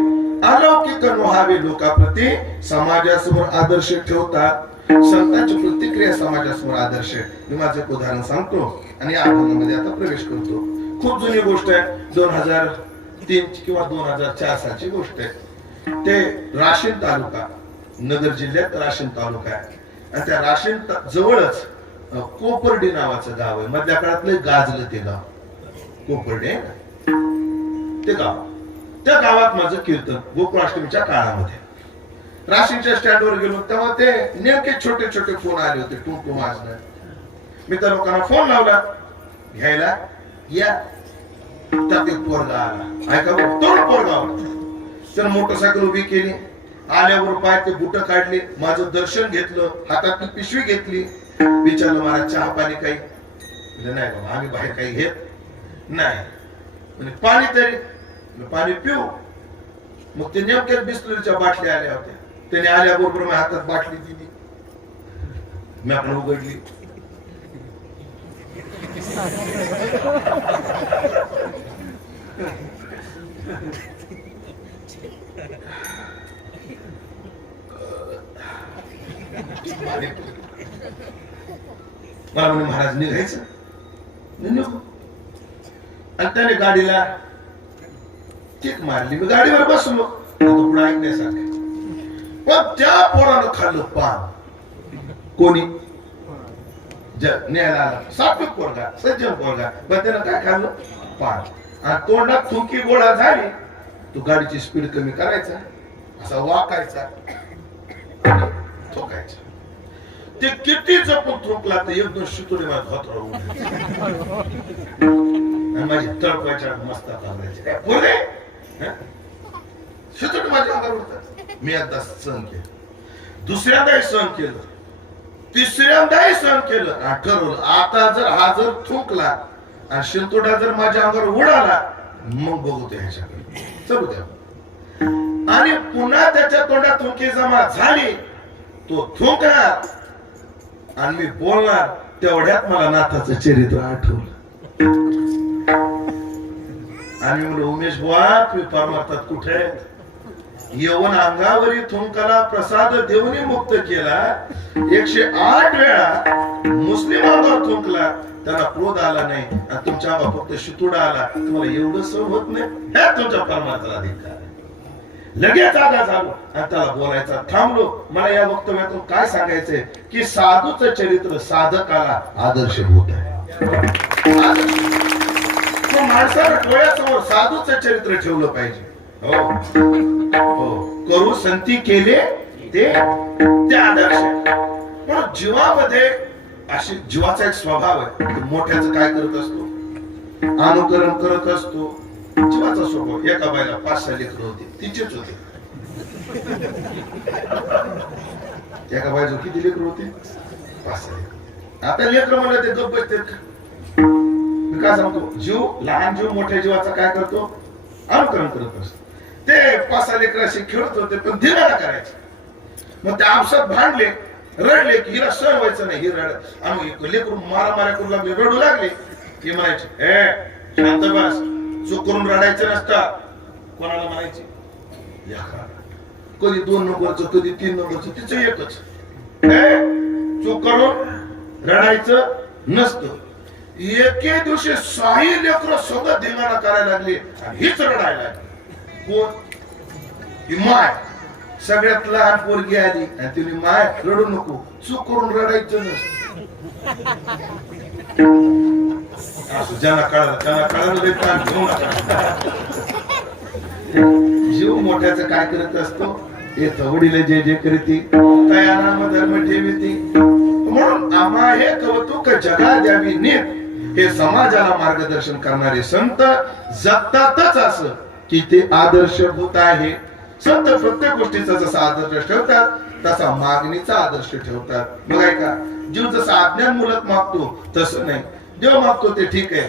अलौकिक व्हावे लोकाप्रती, समाजासमोर आदर्श ठेवतात. संतांची प्रतिक्रिया समाजासमोर आदर्श. मी माझं एक उदाहरण सांगतो आणि अभंगामध्ये आता प्रवेश करतो. खूप जुनी गोष्ट आहे, 2003 किंवा 2004 सालची गोष्ट आहे. ते राशीन तालुका, नगर जिल्ह्यात राशीन तालुका आहे. आणि त्या राशीन जवळच कोपर्डी नावाचं गाव आहे. मधल्या काळातलं गाजलं ते गाव कोपर्डी आहे ना, ते गाव. त्या गावात माझं कीर्तन गोकुळाष्टमीच्या काळामध्ये. राशींच्या स्टँडवर गेलो तेव्हा ते नेमके छोटे छोटे फोन आले होते, टुम वाजणार. मी त्या लोकांना फोन लावला, घ्यायला या. त्यात एक पोरगा आला, ऐका तरुण पोरगा होता. तर मोटरसायकल उभी केली, आल्यावर पाय ते बुट काढले, माझं दर्शन घेतलं, हातातली पिशवी घेतली. विचारलं मला चहा पाणी काही? नाही बाबा, आम्ही बाहेर काही घेत नाही. म्हणजे पाणी तरी? पाणी पिऊ. मग ते नेमक्याच बिस्लरीच्या बाटल्या आल्या होत्या. त्याने आल्याबरोबर माझ्या हातात बाटली दिली, मी आपण उघडली. मला म्हणे महाराज निघायचं. आणि त्याने गाडीला किक मारली. मी गाडीवर बसलो, पुढे ऐकण्यासारखं. पण त्या पोरानं खाल्लं पान. कोणी? न्यायला आला, सात्विक पोरगा, सज्जन पोरगा, पण त्यानं काय खाल्लं? पान. आणि तोंडात थुंकी गोळा झाली, तो गाडीची स्पीड कमी करायचा, असा वाकायचा, ठोकायचा. ते किती जपून थुंकला तर 1-2 शितोडे माझ्या धोत्रावर उडले. आणि माझी तळपायच्या मस्तात आवडायचे. काय बोले शितोडे माझ्या अंगावर उडतात. मी एकदा सहन केलं, दुसऱ्यांदाही सहन केलं, तिसऱ्यांदाही सहन केलं. आणि ठरवलं, आता जर हा जर थुंकला आणि शिंतोडा जर माझ्या अंगावर उडाला, मग बघू ते ह्याच्याकडे, चलू द्या. आणि पुन्हा त्याच्या तोंडात थुंकी जमा झाली, तो थुंकणार आणि मी बोलणार. तेवढ्यात मला नाथाचं चरित्र आठवलं. आणि म्हणलं, उमेश बुवा, तुम्ही परमार्थात कुठे? यवन अंगावरी थुंकाला प्रसाद देऊनी मुक्त केला. 108 वेळा मुस्लिम अंगावर थुंकला, त्यांना क्रोध आला नाही. आणि तुमच्या अंगावर फक्त शितुडा आला. तुम्हाला एवढं सहन होत नाही? हे तुमच्या परमार्थाला अधिकार. लगेच आगा झालो आणि त्याला बोलायचा थांबलो. मला या वक्तव्यातून काय सांगायचंय की साधूचं चरित्र साधकाला आदर्शभूत आहे. माणसाला डोळ्यासमोर साधूचं चरित्र ठेवलं पाहिजे. हो हो, करू संती केले ते आदर्श. पण जीवामध्ये अशी जीवाचा एक स्वभाव आहे, मोठ्याचं काय करत असतो? अनुकरण करत असतो. जीवाचा स्वभाव. एका बाईला 5-6 लेकरं होती, तिचेच होते. एका बाईजो किती लेकरं होते? 5-6. आता लेकरं म्हणलं ते गप्प बसते. मी काय सांगतो, जीव, लहान जीव मोठ्या जीवाचा काय करतो? अनुकरण करत असतो. ते 5-6 लेकरं असे खेळत होते, पण धिंगाणा करायचं. मग ते आपसात भांडले, रडले की हिला सहन व्हायचं नाही. ही रड आणि लेकरू मारामाऱ्या करू लागले, रडू लागले की म्हणायचे, ए शांत बस, चूक करून रडायचं नसतं. कोणाला म्हणायचे? कधी 2 नंबरचं कधी 3 नंबरचं तिचं एकच चूक करून रडायचं नसतं. एके दिवशी 6 लेकरं सगळं धिंगाणा करायला लागली आणि हीच रडायला लागली. कोण? ही माय. सगळ्यात लहान पोरगी आली आणि तिने माय रडू नको, चूक करून रडायचं नसतं. असं ज्याला कळलं त्याला कळलं घेऊ नका. जीव मोठ्याचं काय करत असतो? येतं वडील जे जे करीती तया नाम धर्म ठेवीती. म्हणून आम्हा हे कौतुक जगा द्यावी नीत हे समाजाला मार्गदर्शन करणारे संत जगतातच असं की ते आदर्शभूत आहे. संत प्रत्येक गोष्टीचा जसा आदर्श ठेवतात तसा मागणीचा आदर्श ठेवतात. बघाय का, जीव जसा आज्ञामूलक मागतो तसं नाही. देव मागतो ते ठीक आहे,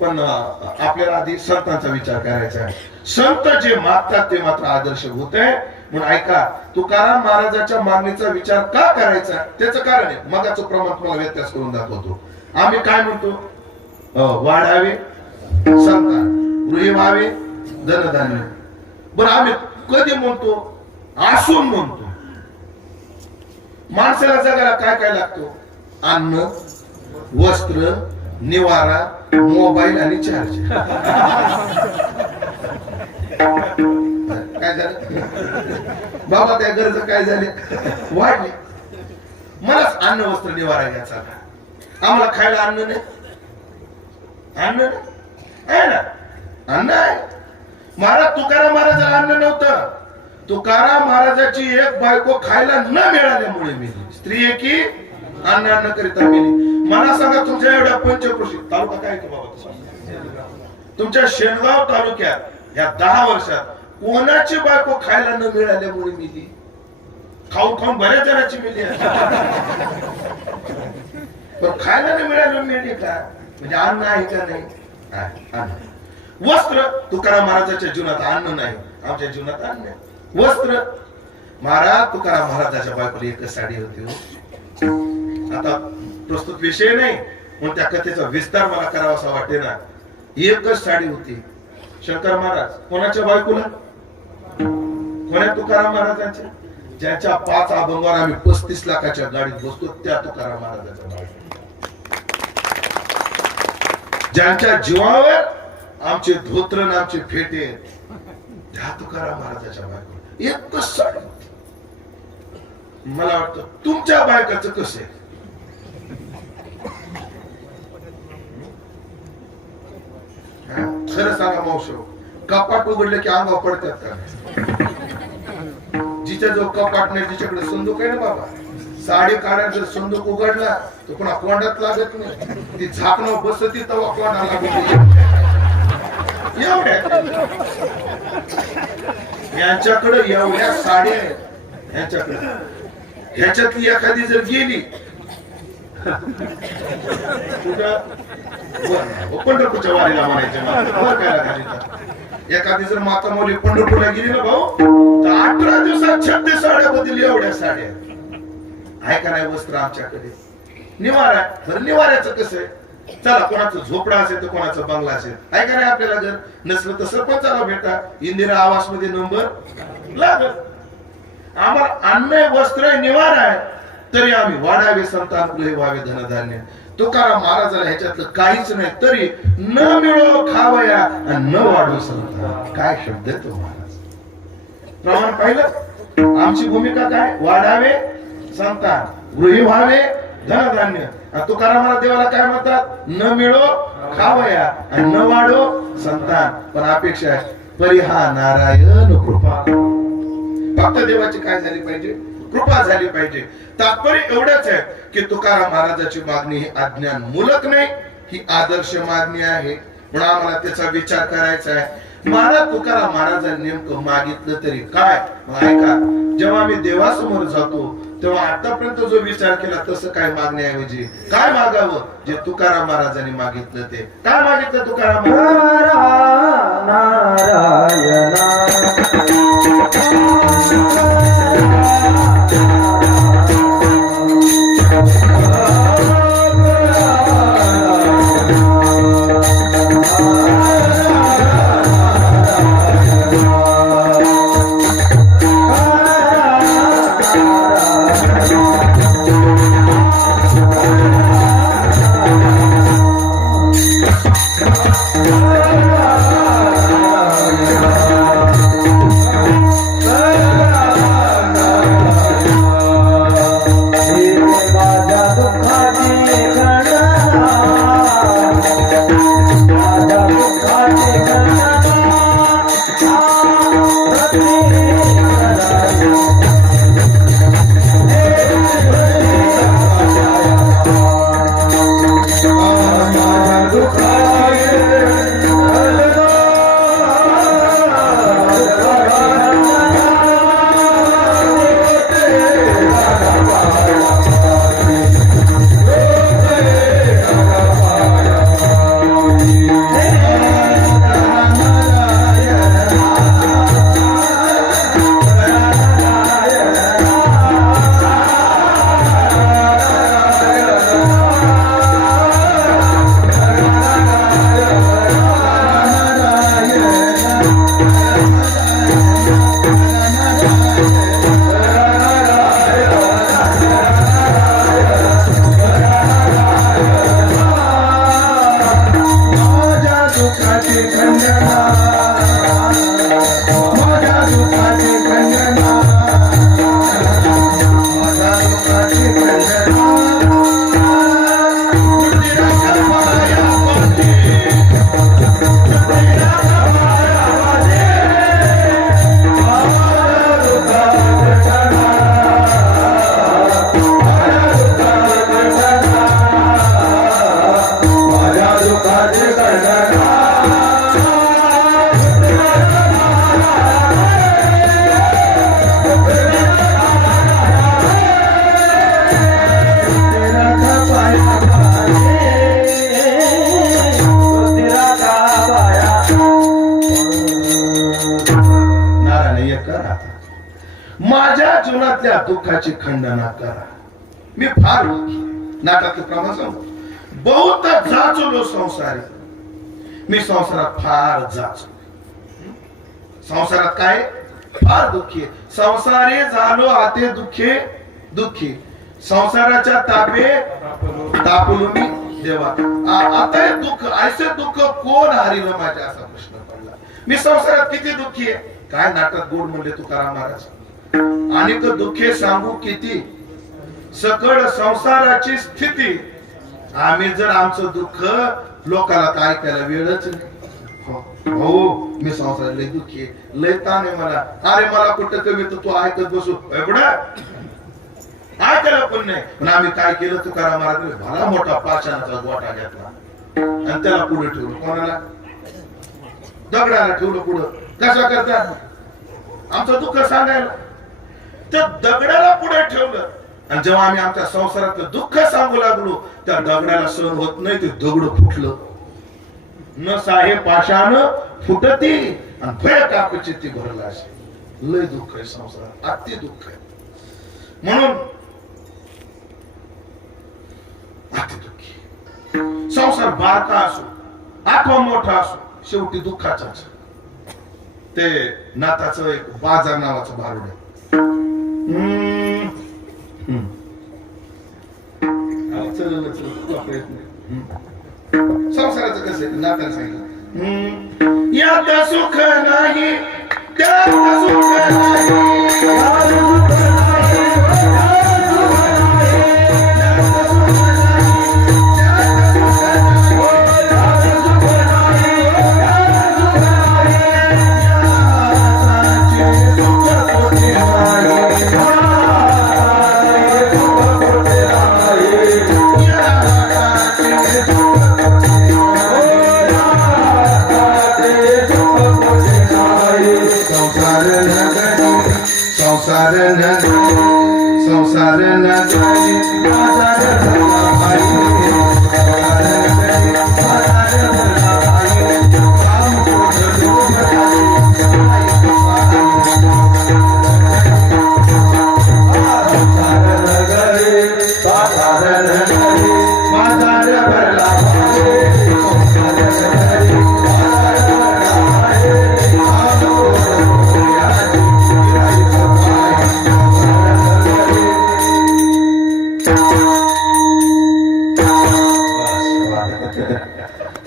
पण आपल्याला आधी संतांचा विचार करायचा आहे. संत जे मागतात ते मात्र आदर्शभूत आहे. म्हणून ऐका, तुकाराम महाराजांच्या मागणीचा विचार का करायचा त्याचं कारण आहे. मगाचं प्रमाण तुम्हाला व्यत्यास करून दाखवतो. आम्ही काय म्हणतो? वाढावे संतान, गृही व्हावे धनधान्य. बरं आम्ही कधी म्हणतो? आसून म्हणतो. माणसाला जगायला काय काय लागतो? अन्न, वस्त्र, निवारा, मोबाईल आणि चार्ज. काय झालं बाबा? त्या गरज काय झाले? वाढले. मला अन्न वस्त्र निवारा घ्यायचा, आम्हाला खायला अन्न नाही. अन्न आहे ना, अन्न आहे. महाराज तुकाराम महाराजाला अन्न नव्हतं. तुकाराम महाराजाची एक बायको खायला न मिळाल्यामुळे मेली. स्त्री एकी अन्न करिता मेली. मला सांगा, तुमच्या एवढ्या पंचक्रोशी तालुका काय तो बाबा, तुमच्या शेणगाव तालुक्यात या 10 वर्षात कोणाची बायको खायला न मिळाल्यामुळे मेली? खाऊन खाऊन बऱ्याच जणांची मेली. पण खायला न मिळालं मेली का? म्हणजे अन्न आहे का? नाही. अन्न. वस्त्र तुकाराम महाराजांच्या जीवनात अन्न नाही, आमच्या जीवनात अन्न आहे. वस्त्र. महाराज तुकाराम महाराजाच्या बायकोला एकच साडी होती. आता प्रस्तुत विषय नाही, पण त्या कथेचा विस्तार मला करावासा वाटे ना. एकच साडी होती. शंकर महाराज कोणाच्या बायकोला? कोणा? तुकाराम महाराजांच्या. ज्यांच्या 5 अभंगावर आम्ही 35 लाखाच्या गाडीत बसतो त्या तुकाराम महाराजांच्या बायको. ज्यांच्या जीवावर आमचे धोत्र आणि आमचे फेटे त्या तुकाराम महाराजाच्या बायको. एकच साडी. मला वाटतं तुमच्या बायकाचं कसं आहे? खरं सांगा मावशी, कपाट उघडलं की अंगावर पडतात का? जिच्या जो कपाट नाही तिच्याकडे संदूक आहे ना बाबा. साडी काढायला जर संदूक उघडला तर कोणा कोंडात लागत नाही. ती झाकणं बसती तेव्हा कोंडा लागत. एवढ्या यांच्याकडे एवढ्या साड्या आहेत यांच्याकडे. ह्याच्यातली एखादी जर गेली पंढरपूरच्या वारीला म्हणायचे, एखादी जर माता मौली पंढरपूरला गेली ना भाऊ, तर 18 दिवसात 36 साड्या बदलली. एवढ्या साड्या आहे का नाही? वस्त्र आमच्याकडे. निवारा. तर निवाऱ्याचं कसं आहे? चला, कोणाचं झोपडा असेल तर कोणाचं बंगला असेल, आहे का नाही? आपल्याला घर नसलं तर सरपंचाला भेटा, इंदिरा आवास मध्ये नंबर लागल. आम्हाला अन्न, वस्त्र, निवारा आहे तरी आम्ही वाढावे संतान, गृही व्हावे धनधान्य. तुकाराम महाराजाला ह्याच्यातलं काहीच नाही, तरी न मिळो खावया आणि न वाढो संतान. काय शब्द आहे तो महाराज. प्रमाण पाहिलं. आमची भूमिका काय? वाढावे संतान, गृही व्हावे धनधान्य. तुकारामाला देवाला काय म्हणतात? न मिळो खावया आणि न वाढो संतान. पण अपेक्षा आहे परिहा नारायण कृपा. फक्त देवाची काय झाली पाहिजे? कृपा झाली पाहिजे. तात्पर्य एवढंच आहे की तुकाराम महाराजाची मागणी ही अज्ञानमूलक नाही, ही आदर्श मागणी आहे. म्हणून आम्हाला त्याचा विचार करायचा आहे. महाराज तुकाराम महाराजांनी नेमकं मागितलं तरी काय? ऐका, जेव्हा आम्ही देवासमोर जातो तेव्हा आतापर्यंत जो विचार केला तसं काय मागण्याऐवजी काय मागावं? जे तुकाराम महाराजांनी मागितलं ते काय मागितलं? तुकाराम माझ्या जीवनातल्या दुःखाची खंडना करा. मी फार नाटकात प्रमाण सांगतो, बहुत जाचलो संसारी. मी संसारात फार जाचलो. संसारात काय फार दुःखी. संसारी झालो आते दुःखे दुःखी. संसाराच्या तापे तापलो मी देवा. आता हे दुःख, ऐसे दुःख कोण हरिलं माझ्या, असा प्रश्न पडला. मी संसारात किती दुःखी आहे. काय नाटक गोड म्हणले तुकाराम महाराज. आणि तो दुःखे सांगू किती, सकळ संसाराची स्थिती. आम्ही जर आमचं दुःख लोकांना काय ऐकायला वेळच नाही. हो मी संसारात लय दुःखी आहे, लय ताण आहे मला. अरे मला कुठं कमी तर तू ऐकत बसू ऐकायला पण नाही. पण आम्ही काय केलं, तुकाराम महाराज भला मोठा पाषाणाचा गोटा घेतला आणि त्याला पुढे ठेवलं. कोणाला? दगडाला ठेवलं पुढं. कशा करता? आमचं दुःख सांगायला. तर दगडाला पुढे ठेवलं. आणि जेव्हा आम्ही आमच्या संसारातलं दुःख सांगू लागलो, त्या दगडाला सहन होत नाही, ते दगड फुटलं. न साहे पाषाण फुटती आणि भय कापची ती भरला. असे लय दुःख आहे संसारात, अति दुःख आहे. म्हणून अति दुःखी. संसार बारका असो अथवा मोठा असो, शेवटी दुःखाचाच. ते नाताचं एक बाजार नावाचं भारुड आहे. संसाराचं कसं आहे, नात्याला सांगितलं, यात सुख नाही त्यात सुख नाही.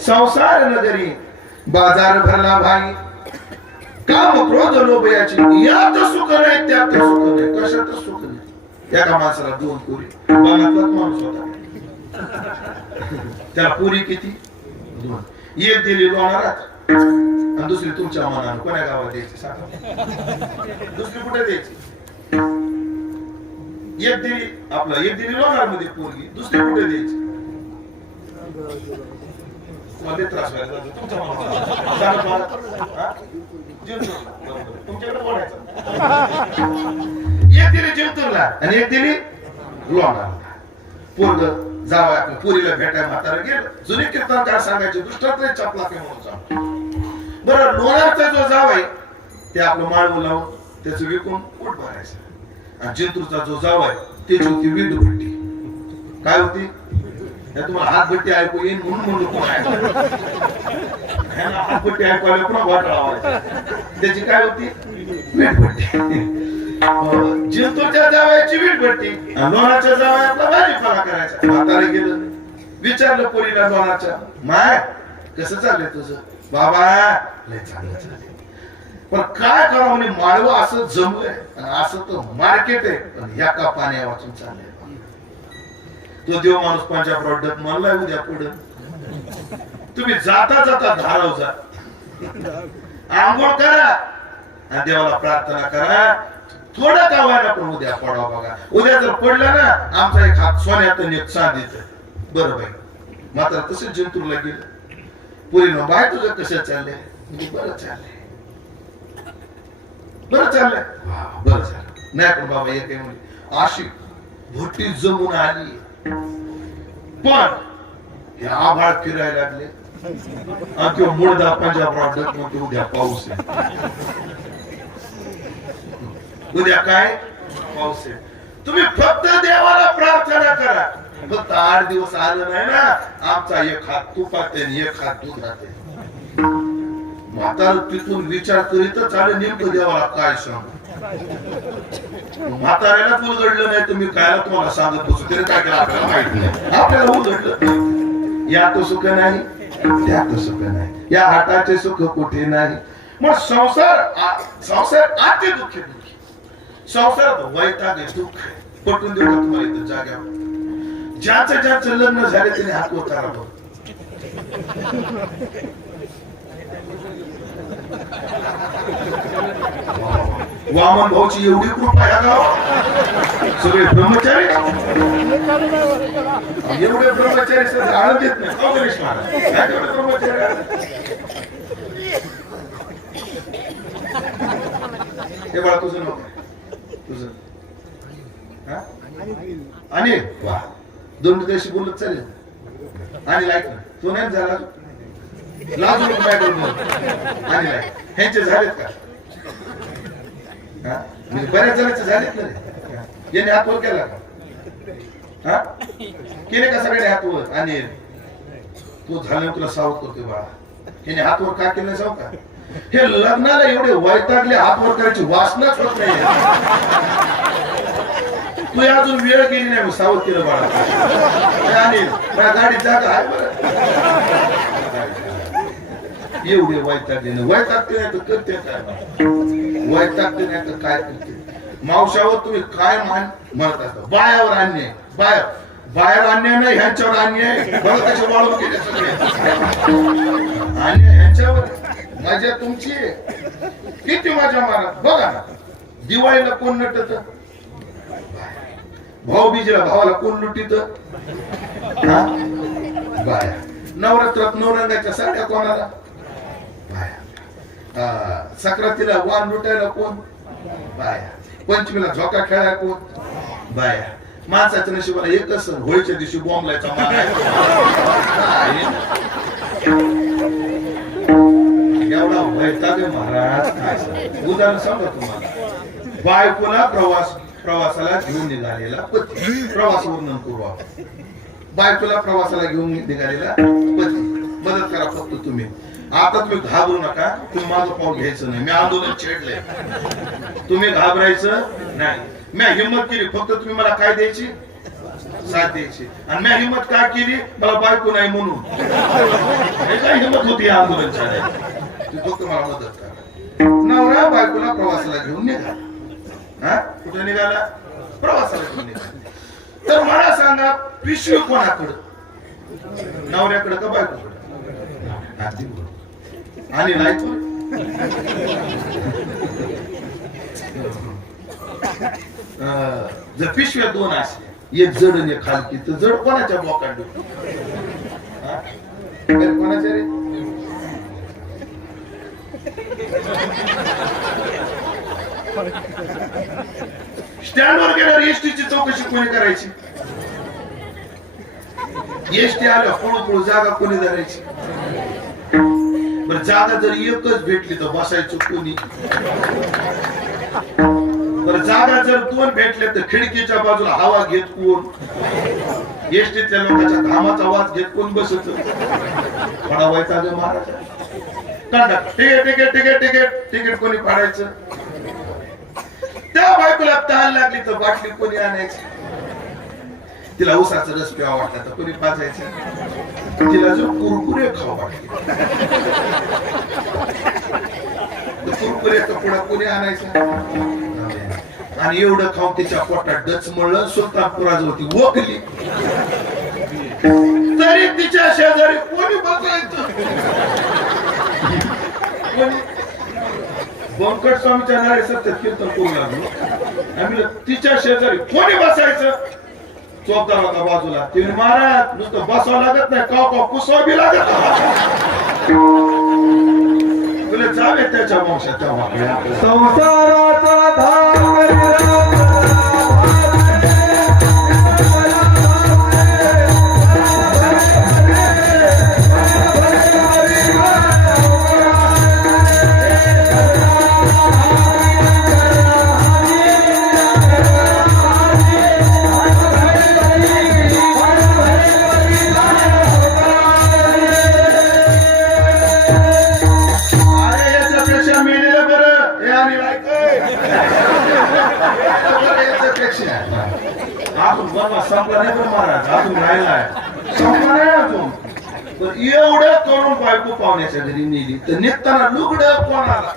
संसार नगरी बाजार भरला भाई. काम क्रोध लोभ याची, यात सुख नाही त्यात सुख नाही. कशात सुख नाही. एका माणसाला 2 पुरी, बाणातलाच माणूस होता. त्याला पुरी किती? 2. एक दिली लोणारात आणि दुसरी तुमच्या मनानं. कोण्या गावात द्यायची सांगा? दुसरी कुठे द्यायची? एक दिली आपला, एक दिली लोणार मध्ये पोरगी, दुसरी कुठे द्यायची? त्रास व्हायचा तुमच्याकडे बोलायचं. एक दिली जिंतूरला आणि एक दिली लोणारला. पोरग जावं आपल्या पुरीला भेटायला म्हातारा गेलं. जुने कीर्तनकार सांगायचे, दुष्टातले चपला के म्हणून सांग. बरं, लोणारचा जो जाव आहे ते आपलं माळव लावून त्याचं विकून पोट भरायचं. आणि जिंतूरचा जो जाव आहे त्याची होती वीट भट्टी. काय होती? तुम्हाला हातभट्टी ऐकू येईल म्हणून म्हणून कोण हातभट्टी ऐकू पुन्हा वाट लावायची. त्याची काय होती? वीटभट्टी. जिंतूरच्या जावयाची वीटभट्टी, लोणाच्या जावया आपला भाजीपाला करायचा. म्हातारे गेलं, विचारलं पोरीला लोणाच्या, माय कसं चाललंय तुझं? बाबा लय चांगलं चाललंय, पण काय करावं म्हणे, माळव असं जमलंय आणि असं तर मार्केट आहे, पण एका पाण्या वाचून चाललंय. तो देव माणूस पंजाबराव डक म्हणलाय उद्या पुढे तुम्ही जाता जाता धाराव जा, आंघोळ करा आणि देवाला प्रार्थना करा. थोडं का व्हायला पण उद्या पडावं बघा. उद्या जर पडलं ना, आमचा एक हात सोन्यात आणि एक चांदीत. बरं बाई. मात्र तसं जिंतूरला गेलं. पुरीनं, बाय तुझं कसं चाललंय? बरं चाललंय, बरं चाललंय, बरं चाललं नाही. पण बाबा एक म्हणजे अशी भोटी जमून आली, पण हे आभाळ फिरायला लागले. मुळदा पंजाबराव डक म्हणतो उद्या पाऊस आहे. उद्या काय पाऊस आहे. तुम्ही फक्त देवाला प्रार्थना करा. फक्त 8 दिवस आलं नाही ना, आमचा एक हात तुपात आणि एक हात दूध राहते. म्हातार तिथून विचार करीतच आलं नेमकं देवाला काय सांगू. म्हाताऱ्याला उलगडलं नाही, तुम्ही काय तुम्हाला सांगत बसू तरी काय केलं आपल्याला माहित नाही. आपल्याला उलगडलं. यात सुख नाही, त्यात सुख नाही, या हाताचे सुख कुठे नाही. मग संसार आते दुःखी संसारात वैताग आहे, दुःख आहे. पटून देऊ का तुम्हाला इथं जाग्यावर? ज्याचं लग्न झाले त्याने हात वर करा. वामन भाऊची एवढी कृपा आहे गाव. सगळे ब्रह्मचारी एवढे ब्रह्मचारी सर आळत येत नाही. गणेश महाराज एवढे ब्रह्मचारी. हे बाळा तुझं नाव तुझं आणि वा 2 दिवशी बोलत चालेल. आणि लाईक तो नाही झाला लाजू नको काय करून. आणि लाईक ह्यांचे झालेत का? म्हणजे बऱ्याच जणांचे झालेत ना रे. याने हात वर केला का? केले का सगळे हात वर? आणि तो झालं तुला सावध करतोय बाळा. याने हात वर का केलं सांगू का? हे लग्नाला एवढे वैतागले हात वर करायची वासनाच होत नाही. तू अजून वेळ गेली नाही, सावध केलं बाळा. आणि गाडी जागा आहे बरं. एवढे वैतागले नाही. वैतागते नाही तर करते काय? वैतागते नाही तर काय करते? मावशावर तुम्ही काय म्हणत असता? बायावर अन्याय. बाहेर अन्याय नाही, ह्यांच्यावर अन्याय. बघा कसे वाळून गेले सगळे. अन्याय ह्यांच्यावर. मजा तुमची किती मजा मारा. बघा ना, दिवाळीला कोण नटत? भाऊबीजेला भावाला कोण लुटीत? बाया. नवरात्रात 9 रंगाच्या साड्या कोणाला? बाया. सक्रातीला वाण लुटायला कोण? बाया. पंचमीला झोका खेळायला कोण? बाया. माणसाच्या नशिबाला एकच सण, होळीच्या दिवशी बॉम्बलायचा मान आहे. एवढा वैताग महाराज. काय उदाहरण सांगा तुम्हाला. बायकोला प्रवासाला घेऊन निघालेला पती. प्रवास वर्णन करू आपण. बायकोला प्रवासाला घेऊन निघालेला पती. मदत करा फक्त तुम्ही. आता तुम्ही घाबरू नका. तुम्ही माझं पाऊल घ्यायचं नाही. मी आंदोलन छेडलंय. तुम्ही घाबरायचं नाही. मी हिंमत केली. फक्त तुम्ही मला काय द्यायची? साथ द्यायची. आणि मी हिंमत का केली? मला बायको नाही म्हणून. हे काय हिंमत होती आंदोलन छेडायची? तुम्ही फक्त मला मदत करा. नवरा बायकोला प्रवासाला घेऊन निघाला. कुठे निघाला? प्रवासाला घेऊन निघाला. तर मला सांगा, पिशवी कोणाकडं? नवऱ्याकडे का बायकोकडे? आणि नाही जर पिशव्या 2 असल्या, एक जड आणि एक हलकी, तर जड कोणाच्या बोकांड? कोणाच्या रे? स्टँडवर गेल्यावर एसटीची चौकशी कोणी करायची? एसटी आल्या पळू जागा कोणी धरायची? बरं, जागा जर एकच भेटली तर बसायचं कोणी? बरं, जागा जर 2 भेटले तर खिडकीच्या बाजूला हवा घेत कोण? एसटीतल्या लोकांच्या घामाचा वास घेत कोण बसत? थोडा वैताग महाराज. तिकीट कोणी काढायचं? त्या बायकोला तहान लागली तर बाटली कोणी आणायची? तिला उसाचा रस प्यावा वाटला तर कोणी पाजायचं? तिला जो कुरकुरे खावा वाटले कुरकुरेचा पुढा कोणी आणायचा? आणि एवढं खाऊन तिच्या पोटात डचमळलं. सुलतानपुराजवळ ती वकली तरी तिच्या शेजारी कोणी बसायचं? बंकट स्वामीच्या नारे सत्य कीर्तन करू लागलो. आम्ही तिच्या शेजारी कोणी बसायचं? चौकदार होता बाजूला. ते महाराज नुसतं बसावं लागत नाही, का कुसवा बी लागत. तुला जावे त्याच्या वंशाच्या संसाराचा धाग अजून बनवा संपला नाही पण महाराज अजून राहिलाय संपला नाही अजून पण एवढं करून बायको पाहुण्याच्या घरी नेली तर निघताना लुगड कोणाला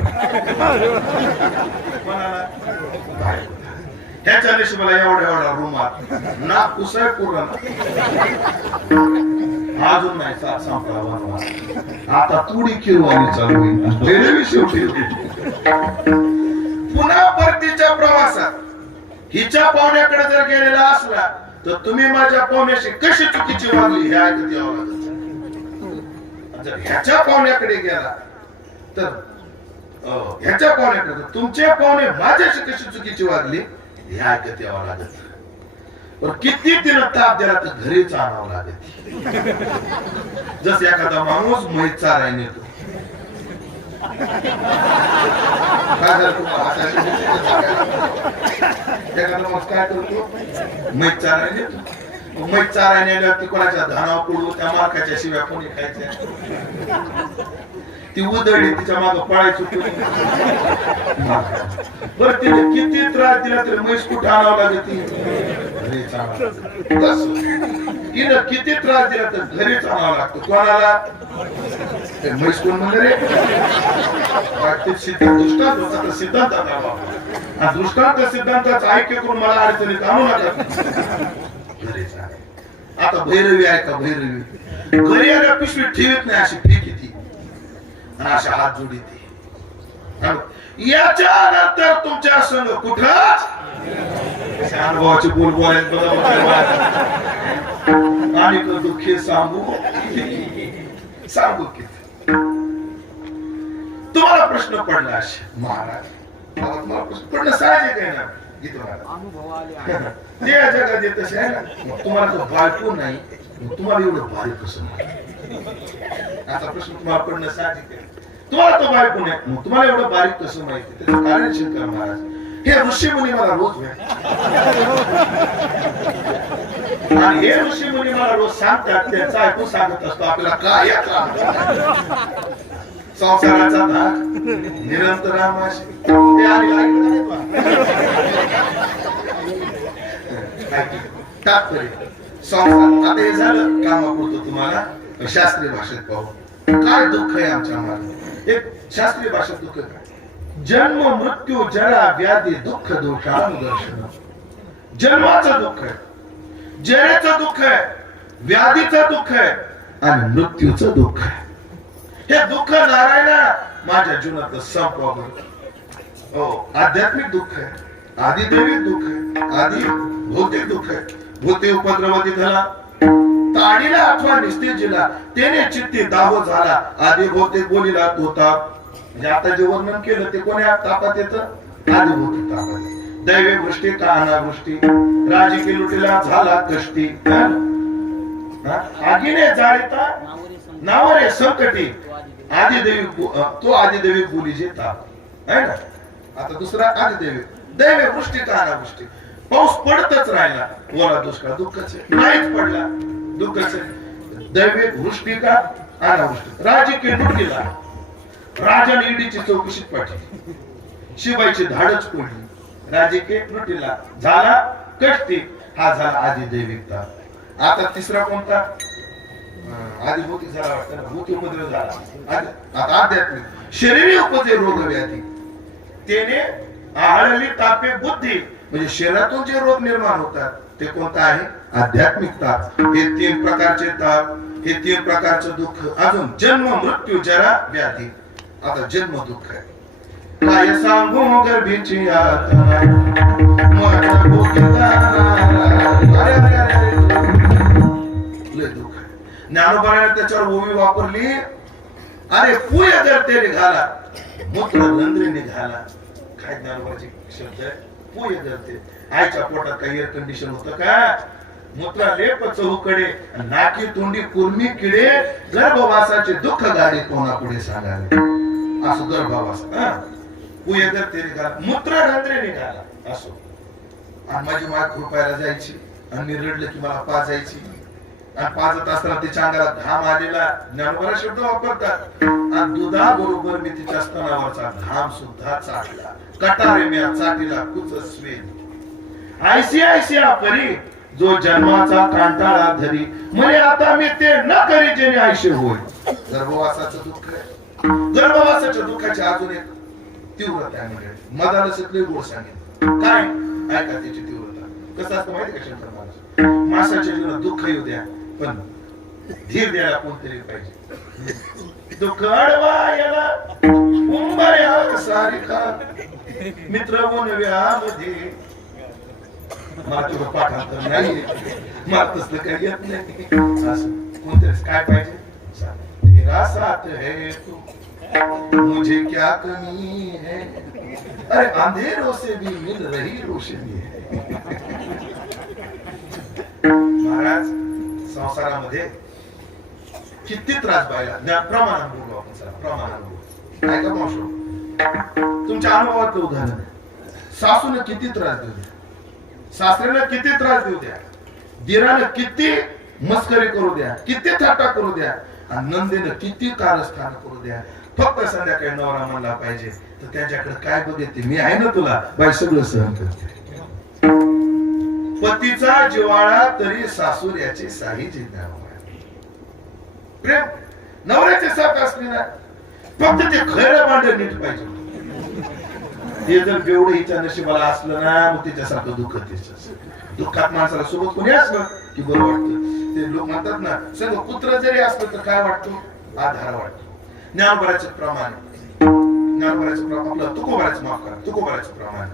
ह्याच्या नशिबाला एवढा एवढा रुमाल ना कुसळ पूर्ण अजून नाही संपला बनवा आता तुडी किरवाणी चालू होईल शेवटी पुन्हा परतीच्या प्रवासात हिच्या पाहुण्याकडे जर गेलेला असला तर तुम्ही माझ्या पाहुण्याशी कशी चुकीची वागली हे ऐकत यावं लागत. जर ह्याच्या पाहुण्याकडे गेला तर ह्याच्या पाहुण्याकडे तुमचे पाहुणे माझ्याशी कशी चुकीची वागली हे ऐकत यावं लागत. पण किती तिला ताप दिला तर घरीच आणावं लागत. जस एखादा माणूस म्हैस चाराय नेतो काय करतो मैत चाराय नेतो मैत चाराय नेल्यावर ती कोणाच्या धानावर पडू त्या मार्काच्या शिव्या कोणी खायच्या ती उधळली तिच्या माग पळायची बरं तिने किती त्रास दिला तरी म्हैस कुठं आणावं लागत तिने किती त्रास दिला तर घरीच आणावं लागतो. कोणाला म्हैस कोण म्हणलं रे दृष्टांत होता तर सिद्धांतात आला दृष्टांत सिद्धांताचा ऐक्य करून मला अडचणीत आणू नका. घरीच आता भैरवी आहे का भैरवी घरी आल्या पिशवी ठेवत नाही अशी फेक येते आणि अशा हात जोडी याच्या नंतर तुमच्या संग कुठंच अनुभवाचे बोल बोलायला आणि दुःखी सांगू सांगू की तुम्हाला प्रश्न पडला असे महाराज मला प्रश्न पडणं साहजिक आहे ना त्या जगात येत असे आहे ना तुम्हाला तो बायको नाही तुम्हाला एवढं भारी कसं आता प्रश्न तुम्हाला पडणं साहजिक आहे. तुम्हाला तो बायको नाही तुम्हाला एवढं बारीक कसं माहिती त्याचं कारण शंकर महाराज हे ऋषी मुनी मला रोज आणि हे ऋषी मुनी मला रोज सांगतात त्यांचं ऐकून सांगत असतो आपल्याला काय संसाराचा धाक निरंतर तात्पर्य संसार आता हे झालं कामापुरतं तुम्हाला शास्त्रीय भाषेत पाहू काय दुःख आहे आमच्या मागे एक शास्त्रीय भाषेत दुःख काय जन्म मृत्यू जरा व्याधी दुःख दोषानुदर्शन जन्माचं दुःख आहे जरेचं दुःख आहे व्याधीचं दुःख आहे आणि मृत्यूचं दुःख आहे. हे दुःख नारायणा माझ्या जीवनात संपवावं. हो आध्यात्मिक दुःख आहे आदिदैविक दुःख आहे आधी भौतिक दुःख आहे. भूते उपद्रवती झाला ताडीला अथवा निस्तेजीला त्याने चित्ती दाहो झाला आधी भौतिक बोलीला होता म्हणजे आता जे वर्णन केलं ते कोण्या तापात येतं आधी भौतिक तापात दैवे वृष्टी का अनावृष्टी राजकीय लुटीला झाला कष्टी आगीने जाळीता नावरे संकटी आदिदेवी तो आदिदेवी बोलीचे ताप आहे ना. आता दुसरा आदिदेवी दैवे वृष्टी का अनावृष्टी पाऊस पडतच राहिला ओला दुष्काळ दुःखच नाहीच पडला दुःखच दैवे वृष्टी का अनावृष्टी राजकीय लुटीला राजाने ईडीची चौकशीत पाठवली शिवायची धाडच पडली राजकीय लुटीला झाला कष्टी हा झाला आदिदैविकता. आता तिसरा कोणता आधी भौतिक झाला वाटतं भूत उपद्रव झाला आता आध्यात्मिक शरीरी उपजे रोग व्याधी त्याने आळली तापे बुद्धी म्हणजे शरीरातून जे रोग निर्माण होतात ते कोणता आहे आध्यात्मिक ताप. हे तीन प्रकारचे ताप हे तीन प्रकारचं दुःख अजून जन्म मृत्यू जरा व्याधी. आता जन्म दुःख आहे काय सांगू गर्भीची यातना माझ्या ज्ञानोबाने त्याच्यावर ओवी वापरली अरे पुय जर ते निघाला मूत्र रंध्रे निघाला काय ज्ञानोबाची शब्द आहे पुय जर ते आईच्या पोटात काही एअर कंडिशन होतं का मूत्रा लेप चहूकडे नाकी तोंडी कुर्मी किडे गर्भवासाचे दुःख गाडी कोणापुढे सांगावे असं गर्भवास पुय जर ते निघाला मूत्र रंध्रे निघाला असो आणि माझी माय कृपायला जायची आणि मी रडलं की मला पाजायची आणि पाजत असताना तिच्या अंगाला घाम आलेला ज्ञानोबा शब्द वापरतात आणि दुधाबरोबर मी तिच्या स्तनावरचा घाम सुद्धा चाटला कटारे मी चाटीला कुचस्वे ऐशी ऐशी परी जो जन्माचा कांटाळा धरी म्हणे आता मी ते न करी जेणे आयुष्य होय गर्भवासाचं दुःख आहे गर्भवासाच्या दुःखाची अजून एक तीव्रता आहे म्हणजे मदाला सगळे गोड सांगितलं काय ऐका त्याची तीव्रता कसं असतं माहिती का शंकर महाराज मासाच्या जीवनात दुःख येऊ द्या पण धीर द्यायला कोणतरी पाहिजे दुःख अडवा याला उंबऱ्या सारिका मित्र बोनव्यामध्ये मला पाठांतर नाही मला तसलं काही येत नाही असं कोणतरी काय पाहिजे तेरा साथ है तू मुझे क्या कमी है अरे अंधेरों से भी मिल रही रोशनी है महाराज संसारामध्ये किती त्रास पाहिला प्रमाणात बोलू आपण सर प्रमाणात बोलू काय का मावशो तुमच्या अनुभवातलं उदाहरण सासूने किती त्रास देऊ द्या सासऱ्याला किती त्रास देऊ द्या दिराने किती मस्करी करू द्या किती थाटा करू द्या आणि नंदेनं किती कारस्थान करू द्या फक्त संध्याकाळी नवरा म्हणला पाहिजे तर त्याच्याकडे काय बघते मी आहे ना तुला बाई सगळं सहन करते पतीचा जिव्हाळा तरी सासूऱ्याचे साहीचे प्रेम नवऱ्याचे साथ असले ना फक्त ते खरं भांड नीट पाहिजे हे जर बेवढं हिच्या नशिबाला असलं ना मग त्याच्यासारखं दुःख दुःखात माणसाला सोबत कोणी असलं की बरं वाटतं ते लोक म्हणतात ना सगळं कुत्र जरी असलं तर काय वाटतो आधार वाटतो ज्ञानोबाचं प्रमाण ज्ञानोबाचं प्रमाण आपलं तुकोबाचं माफ करा तुकोबाचं प्रमाण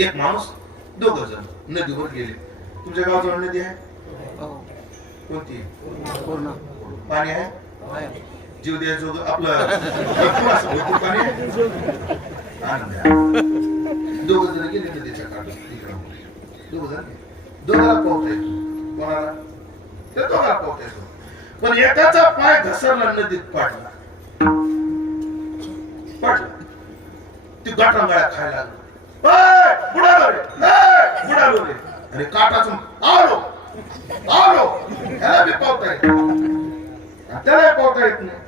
एक माणूस दोघं जण नदीवर गेले तुमच्या गावाजवळ नदी आहे कोणती पाणी आहे जीव द्यायचं आपलं भरपूर पाणी आहे दोघ जण गेले नदीच्या काठात दोघाला पावता येतो कोणाला ते दोघाला पावता येतो पण एकाचा पाय घसरला नदीत पाडला ती गटांगळ्या खायला लागला बुडालो रे आणि काटाचं आलो आलो ह्याला बी पावता येत त्याला पावता येत नाही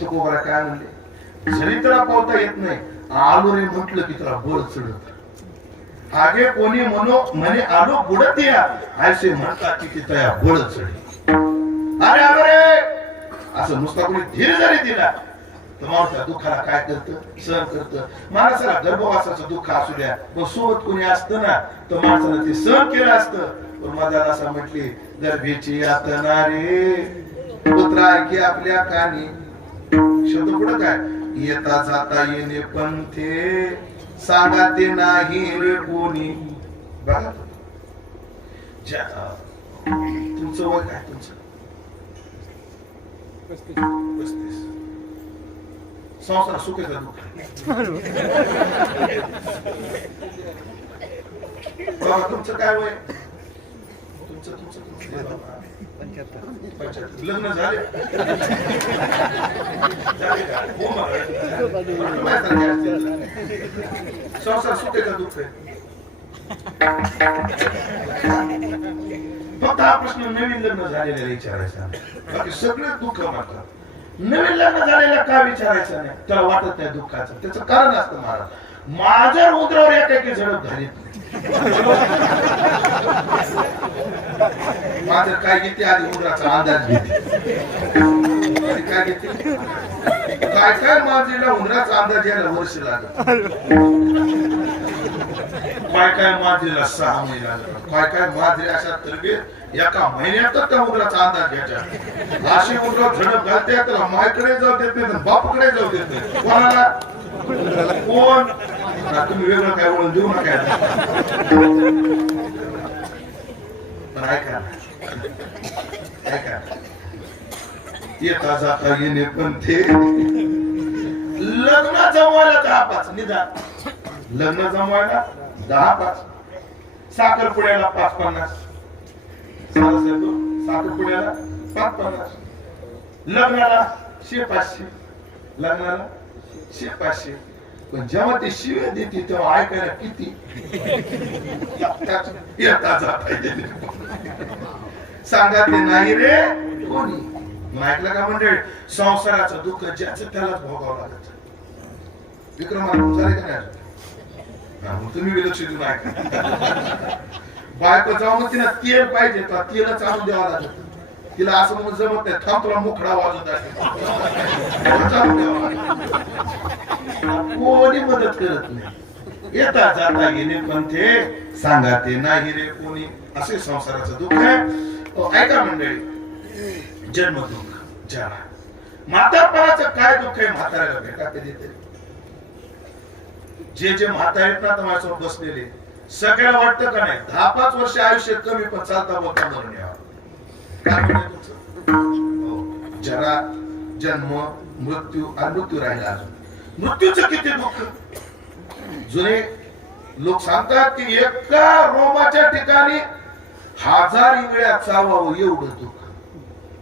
तो कोबरा काय म्हणले जरी त्याला पावता येत नाही आलो रे म्हटलं की त्याला बळ चढत आगे कोणी म्हणे आलो बुडत या ऐसे म्हणतात की त्या बळ चढ अरे अरे असं नुसता कोणी धीर जरी दिला तर माणसा दुःखाला काय करतं सहन करतं माणसाला गर्भवासाचं दुःख असू द्या पण सोबत कोणी असतं ना तर माणसाला ते सहन केलं असतं पण माझ्या असं म्हटली गर्भेची यातना रे पुत्र ऐकी आपल्या कानी शब्द पुढं काय येता जाता येणे पण ते सांगा ते नाही रे कोणी बघा तुमचं वय काय तुमचं 35 संसार सुखेचा दुःख बाबा तुमचं काय वय तुमचं लग्न झाले संसार सुखेचा दुःख आहे फक्त हा प्रश्न नवीन लग्न झालेला विचारायचा बाकी सगळे दुःख मारतात नवीन लग्न झालेला का विचारायचं नाही त्याला वाटत नाही दुःखाचं त्याचं कारण असतं महाराज माझ्या उदरावर एकाकी झडप झाली माझं काय घेते आधी उदराचा अंदाज घेते काय घेते काय काय माझीला उंदराचा अंदाज यायला वर्ष लागत काय काय माझीला 6 महिने लागत काय काय माझी अशा तरबेत एका महिन्यातच त्या उंदराचा अंदाज घ्यायचा अशी उंदर झडप घालते त्याला मायकडे जाऊ देत नाही बापकडे जाऊ देत नाही कोणाला कोण तुम्ही वेगळं काय वळून देऊ नका पण ऐका ऐका येता जाता येणे पण ते लग्न जमवायला 10-5 निदान लग्न जमवायला 10-5 साखरपुड्याला 5-50 साखरपुड्याला 5-50 लग्नाला 100-500 लग्नाला 100-500 पण जेव्हा ते शिव्या देते तेव्हा ऐकायला किती येता जाता सांगा ते नाही रे कोणी. मग ऐकलं का मंडळी, संसाराचं दुःख ज्याचं त्यालाच भोगावं लागत. विक्रमार्जन झाले का नाही अजून? मग तुम्ही विलक्ष देऊन ऐका. बायको जाऊन तिला तेल पाहिजे, तेलच आणून द्यावं लागत. तिला असं म्हणून जमत नाही, थांब तुला मुखडा वाजत आहे, कोणी मदत करत नाही. येता जाता गेले पण ते सांगा ते नाही रे कोणी. असे संसाराचं दुःख आहे. ऐका मंडळी, जन्म दुःख जरा म्हातारपणाचं काय दुःख आहे म्हाताऱ्याला भेटा कधीतरी. जे म्हातारे आहेत ना माझ्यासोबत बसलेले, सगळ्याला वाटतं का नाही 10-5 वर्ष आयुष्य कमी पण चालता बोलता मरण यावं. काय म्हणते तुमचं? जरा जन्म मृत्यू आणि मृत्यू राहिला अजून. मृत्यूचं किती दुःख. जुने लोक सांगतात की एका रोमाच्या ठिकाणी 1000 वेळा चावावं एवढं दुःख.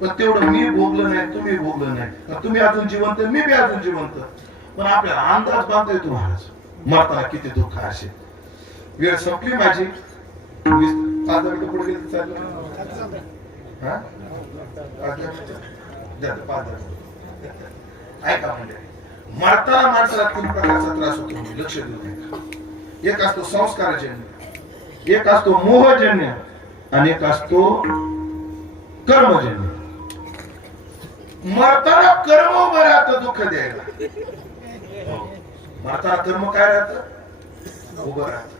पण तेवढं मी भोगलं नाही, तुम्ही भोगलं नाही. तुम्ही अजून जिवंत, मी बी अजून जिवंत. पण आपल्याला अंदाज बांधता येतो महाराज मरताना किती दुःख असेल. वेळ संपली माझी. 5 मिनिटं पुढे गेली चाललं. ऐका म्हणजे मरताना माणसाला 3 प्रकारचा त्रास होतो. लक्ष देऊ नका. एक असतो संस्कारजन्य, एक असतो मोहजन्य आणि एक असतो कर्मजन्य. मरताना कर्म उभं राहतं दुःख द्यायला. मरताना कर्म काय राहतं? उभं राहतं.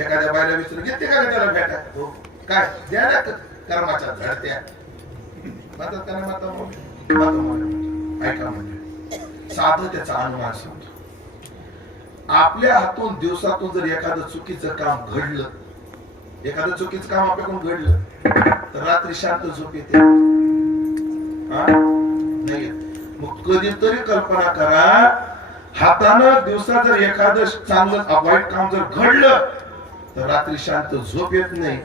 एखाद्या बायला विचारून घेते का त्याला भेटा, हो काय द्या ना कर्माच्या धडत्या म्हणतात त्यांना. ऐका म्हणजे साधं त्याचा अनुमान सांगतो. आपल्या हातून दिवसातून जर एखादं चुकीचं काम घडलं, एखादं चुकीचं काम आपल्याकडून घडलं तर रात्री शांत झोप येते नाही. मग कधीतरी कल्पना करा, हातानं दिवसा जर एखादं चांगलं वाईट काम जर घडलं तर रात्री शांत झोप येत नाही.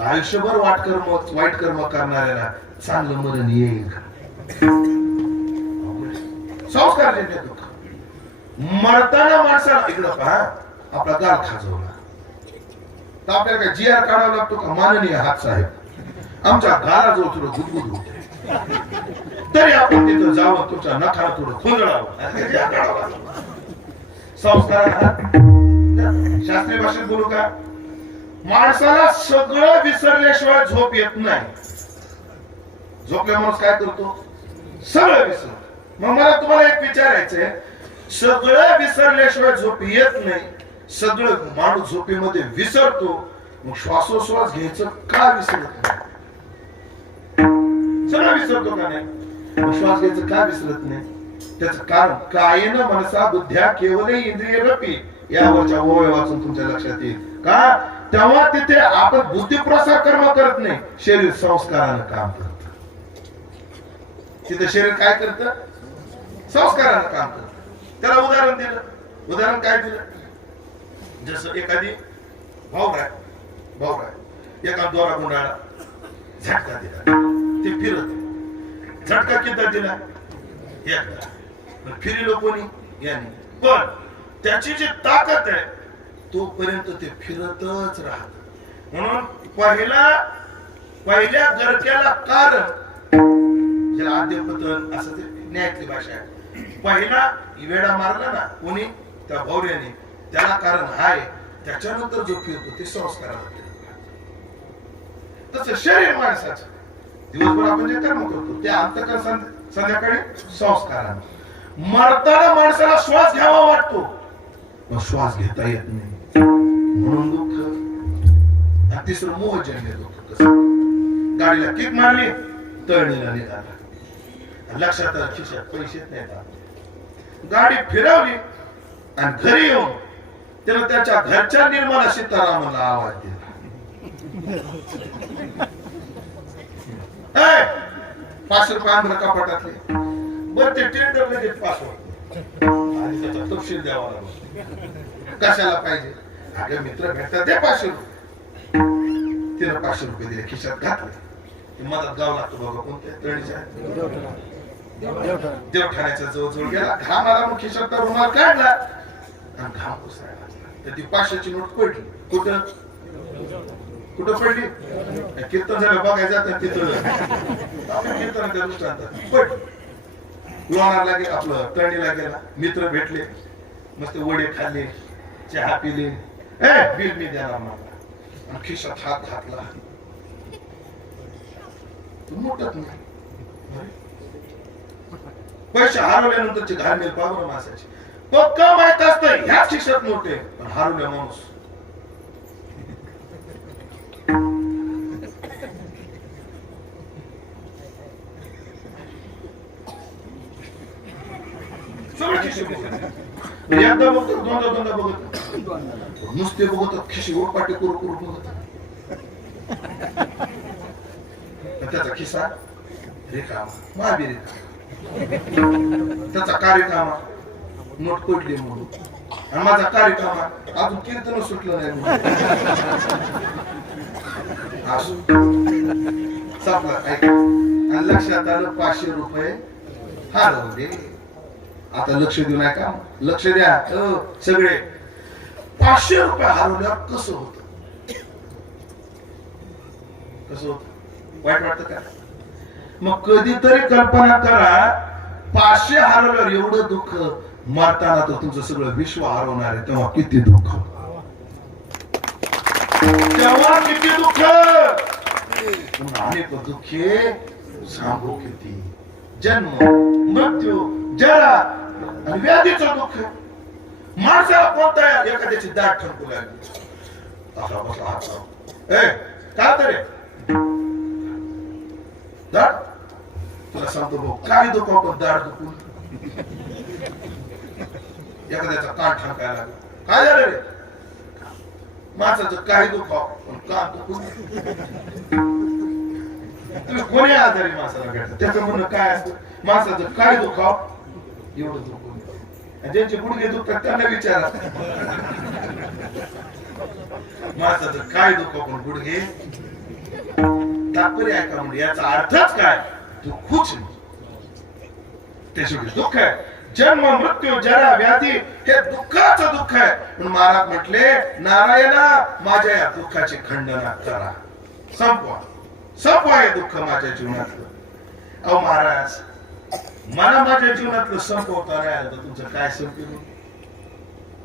आयुष्यभर वाईट कर्म करणाऱ्याला चांगलं मरण येईल. संस्कारजन्य दुःख. मरताना माणसाला इकडं पहा, आपला गाल खाजवला तर आपल्याला काय जी आर काढावा लागतो का? माननीय हात साहेब, आमच्या गालाजवळ थोडं गुदगुद होते तरी आपण तिथं जावं, तुमच्या नखाला थोडं खुंदळावं. संस्कार. शास्त्रीय भाषेत बोलू का? माणसाला सगळं विसरल्याशिवाय झोप येत नाही. झोपल्या माणूस काय करतो? सगळं विसरतो. मग मला तुम्हाला एक विचारायचंय, सगळं विसरल्याशिवाय झोप येत नाही, सगळं माणूस झोपेमध्ये विसरतो, मग श्वासोश्वास घ्यायचं का विसरत नाही? सगळं विसरतो का नाही? मग श्वास घ्यायचं का विसरत नाही? त्याचं कारण कायेन मनसा बुद्ध्या केवळ इंद्रिय रपी यावरच्या ओळ वाचून तुमच्या लक्षात येईल का? तेव्हा तिथे आपण बुद्धिप्रसार कर्म करत नाही, शरीर संस्कारानं काम करत. तिथे शरीर काय करतं? संस्कारानं काम करत. त्याला उदाहरण दिलं. उदाहरण काय दिलं? जसं एखादी भाऊ एका दोरा गुंडाळा झटका दिला, ते फिरत. झटका किती दिला? एकदा. फिरलो कोणी? याने. पण त्याची जी ताकद आहे तोपर्यंत ते फिरतच राहत. म्हणून पहिल्या गरक्याला कारण, ज्याला आद्यपतन असं ते न्यायातली भाषा आहे, पहिला वेडा मारला ना कोणी त्या भौर्याने, त्याला कारण हाय, त्याच्यानंतर जो फिरतो ते संस्काराला फिरतो. तसं शरीर माणसाचं दिवसभर आपण जे कर्म करतो ते अंतःकरण संध्याकाळी संस्कारानं. मरताना माणसाला श्वास घ्यावा वाटतो, पण श्वास घेता येत नाही, म्हणून दुःख. आणि तिसरं मोहजन्य दुःख. कसं? गाडीला किक मारली, तळणीला निघाला, लक्षात खिशात पैसे नाही, गाडी फिरवली आणि घरी येऊन त्यानं त्याच्या घरच्या निर्मला सीतारामला आवाज दिला, 500 रुपये आणलं कपाटातले. बरं ते टेंडर लगेच पास होत आणि त्याचा तपशील द्यावा लागला. कशाला पाहिजे? अगं मित्र भेटतात, दे 500 रुपये. तिनं 500 रुपये दिले, खिशात घातले. मदत गाव लागतो बाबा, कोणत्या तळणीच्या देवठाण्याच्या जवळ गेला, घाम आला, मग खिशात रुमाल काढला आणि घाम पुसायला लागला. तर ती 500ची नोट पडली. कुठं? कुठं पडली कीर्तन झालं बघायचं जातात तिथं आपण कीर्तन त्या दृष्टांतात पण लोणारला गेला आपलं तळणीला गेला मित्र भेटले मस्त वडे खाल्ले चहा पिले बिल मी देणार मला खिशात हात घातला तू मोठत नाही पैसे हरवल्यानंतरची घालमेल पाहू माणसाची पक्का माहित असतं ह्याच खिशात मोठे पण हरवल्या माणूस एकदा बघतो दोनदा बघत नुसते बघत खिशी ओपाटे करू बघत त्याचा खिसा रिकामा महाबी रिकामा त्याचा कार्यकामा नोट पडली म्हणून आणि माझा कार्यकामा अजून कीर्तन सुटलं नाही असू संपला आणि लक्षात आलं 500 रुपये हरवले आता लक्ष देऊ नये का लक्ष द्या सगळे 500 रुपये हरवल्यावर कसं होत वाईट वाटत का मग कधीतरी कल्पना करा 500 हरवल्यावर एवढं दुःख मरताना तर तुमचं सगळं विश्व हरवणार आहे तेव्हा किती दुःख अनेक दुःखे सांगू किती जन्म मृत्यू जरा आणि व्याधीचं दुःख माणसाला कोणता एखाद्याची दाट ठणकू लागली असा बसला हात का तरी दाट तुला सांगतो भाऊ काय दुःख आपण दाट दुखून एखाद्याचा कान ठणकायला लागला काय झालं रे माणसाचं काही दुःख पण कान दुखून तुम्ही कोणी आजारी माणसाला भेटत त्याचं म्हणणं काय असतं माणसाचं काय दुःख एवढं दुःख ज्यांचे गुडघे दुखतात त्यांना विचारा माणसाचं काय दुःख पण गुडघे तात्पर्य आहे का म्हणजे याचा अर्थच काय दुःखच नाही ते शेवटी दुःख आहे जन्म मृत्यू जरा व्याधी हे दुःखाचं दुःख आहे म्हणून महाराज म्हटले नारायणा माझ्या या दुःखाची खंडना करा संपवा हे दुःख माझ्या जीवनातलं अहो महाराज मला माझ्या जीवनातलं संपवता नाही आलं तर तुमचं काय संपेल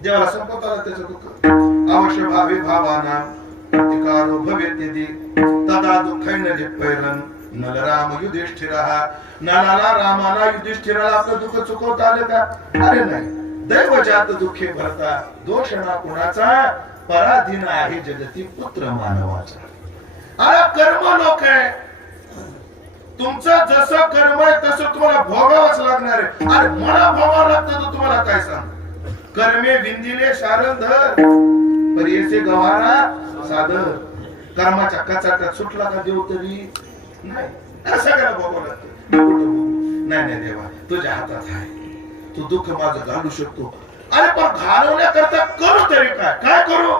देवाला संपवता आलं त्याचं दुःख अवश्य भावी भावाना प्रतिकारो भवेत्यदि तदा दुःखैन लिप्पैरन नलराम युधिष्ठिरः नलाला रामाला युधिष्ठिराला आपलं दुःख चुकवता आलं का अरे नाही दैव जात दुःखे भरता दोष ना कुणाचा पराधीन आहे जगती पुत्र मानवाचा अरे कर्म लोक आहे तुमचं जसं कर्म आहे तसं तुम्हाला भोगावंच लागणार आहे अरे मला भोगावं लागतं तर तुम्हाला काय सांग कर्मे विंदिले शारंधर परियसे गव्हारा सादर कर्माच्या कचाट्यात सुटला का देव तरी नाही सगळ्याला भोगावं लागतं नाही देवा तुझ्या हातात आहे तू दुःख माझं घालू शकतो अरे पण घालवण्याकरता करू तरी काय करू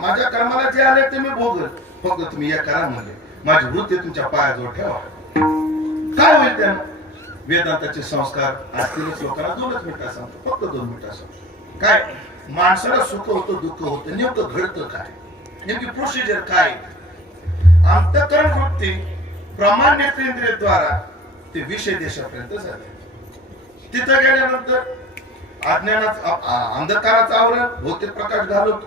माझ्या कर्माला जे आले ते मी भोगल फक्त तुम्ही या करा म्हणले माझी वृत्ती तुमच्या पायाजवळ ठेवा काय होईल त्यानं? वेदांताचे संस्कार असतीलच लोकांना 2 मिनिटं सांगतो, फक्त 2 मिनिटं सांगतो. काय माणसाला सुख होतं, दुःख होतं, नेमकं घडतं काय, नेमकी प्रोसिजर काय? अंतःकरण वृत्ती प्रमाण नेत्रेंद्रियद्वारा ते विषय देशापर्यंत जाते. तिथं गेल्यानंतर अंधकाराचं आवरण भौतिक प्रकाश घालवतो,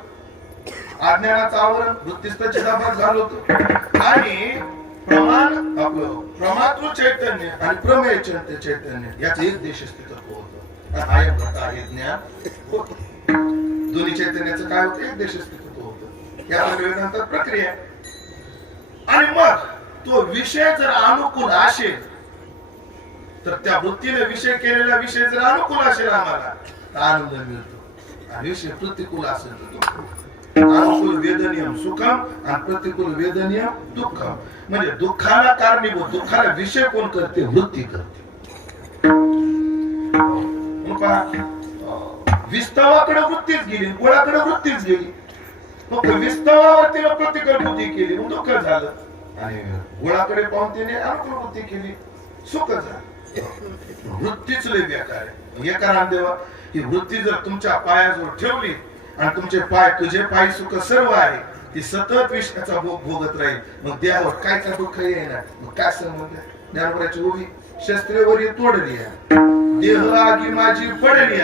अज्ञानाचं आवरण वृत्तीस्थ चिदाभास घालवतो, आणि प्रमातृ चैतन्य आणि प्रमेय चैतन्य याचं एक देश अस्तित्व होतं. आयम घटा हे ज्ञान होत. दोन्ही चैतन्याचं काय होतं? एक देश अस्तित्व होतं. या वेदांतात प्रक्रिया. आणि मग तो विषय जर अनुकूल असेल तर त्या वृत्तीने विषय केलेला विषय जर अनुकूल असेल आम्हाला तर आनंद मिळतो. आणि विषय प्रतिकूल असेल तर अनुकूल वेदनीयम सुखम आणि प्रतिकूल वेदनीयम दुःखम. म्हणजे दुःखाला कारणीभूत, दुःखाला विषय कोण करते? वृत्ती करते. विस्तवाकडे वृत्तीच गेली, गोळाकडे वृत्तीच गेली. मग विस्तवावरती प्रतिकूल बुद्धी केली, मग दुःख झालं. आणि गोळाकडे पाहून तिने अनुकूल वृत्ती केली, सुख झालं. वृत्तीच लय बेकार आहे. एका रामदेवा, ही वृत्ती जर तुमच्या पायाजवळ ठेवली आणि तुमचे पाय, तुझे पाय सुख सर्व आहे, ती सतत विषयाचा भोग भोगत राहील. मग देहावर काय का दुःख येणार? मग काय संबंध? ज्ञानोबाची उभी शस्त्रेवर तोडली, देह आगी माझी पडली,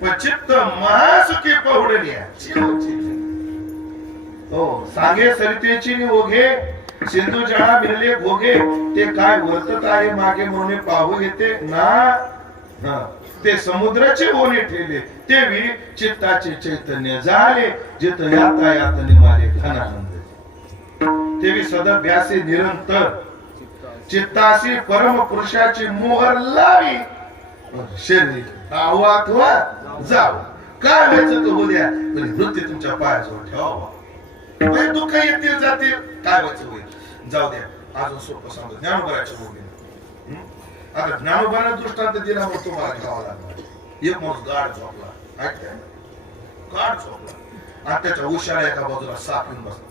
पण चित्त महासुखी पहुडली. हो, सांगे सरितेची ओघे, सिंधू जळा मिळले भोगे, ते काय वर्तत आहे मागे म्हणून पाहू येते ना. ते समुद्राचे ओने ठेवले, ते विरी चित्ताचे चैतन्य झाले, जिथ याता यात निमाले घनानंद. तेवी सदभ्यासे निरंतर चित्ताशी परम पुरुषाची मोहर लावी. शरीर आहो अथवा जाऊ, काय व्हायचं तर होऊ द्या, पण वृत्ती तुमच्या पायाजवळ ठेवा. दुःख येतील जातील, काय व्हायचं होईल, जाऊ द्या. अजून सोपं सांगतो ज्ञानोबाच्या भूमीने. आता ज्ञानोबाला दृष्टांत दिला मग तुम्हाला घ्यावा लागला. एक माणूस गाढ झोपला, ऐकताय, गाढ झोपला आणि त्याच्या उशाला एका बाजूला साप येऊन बसला.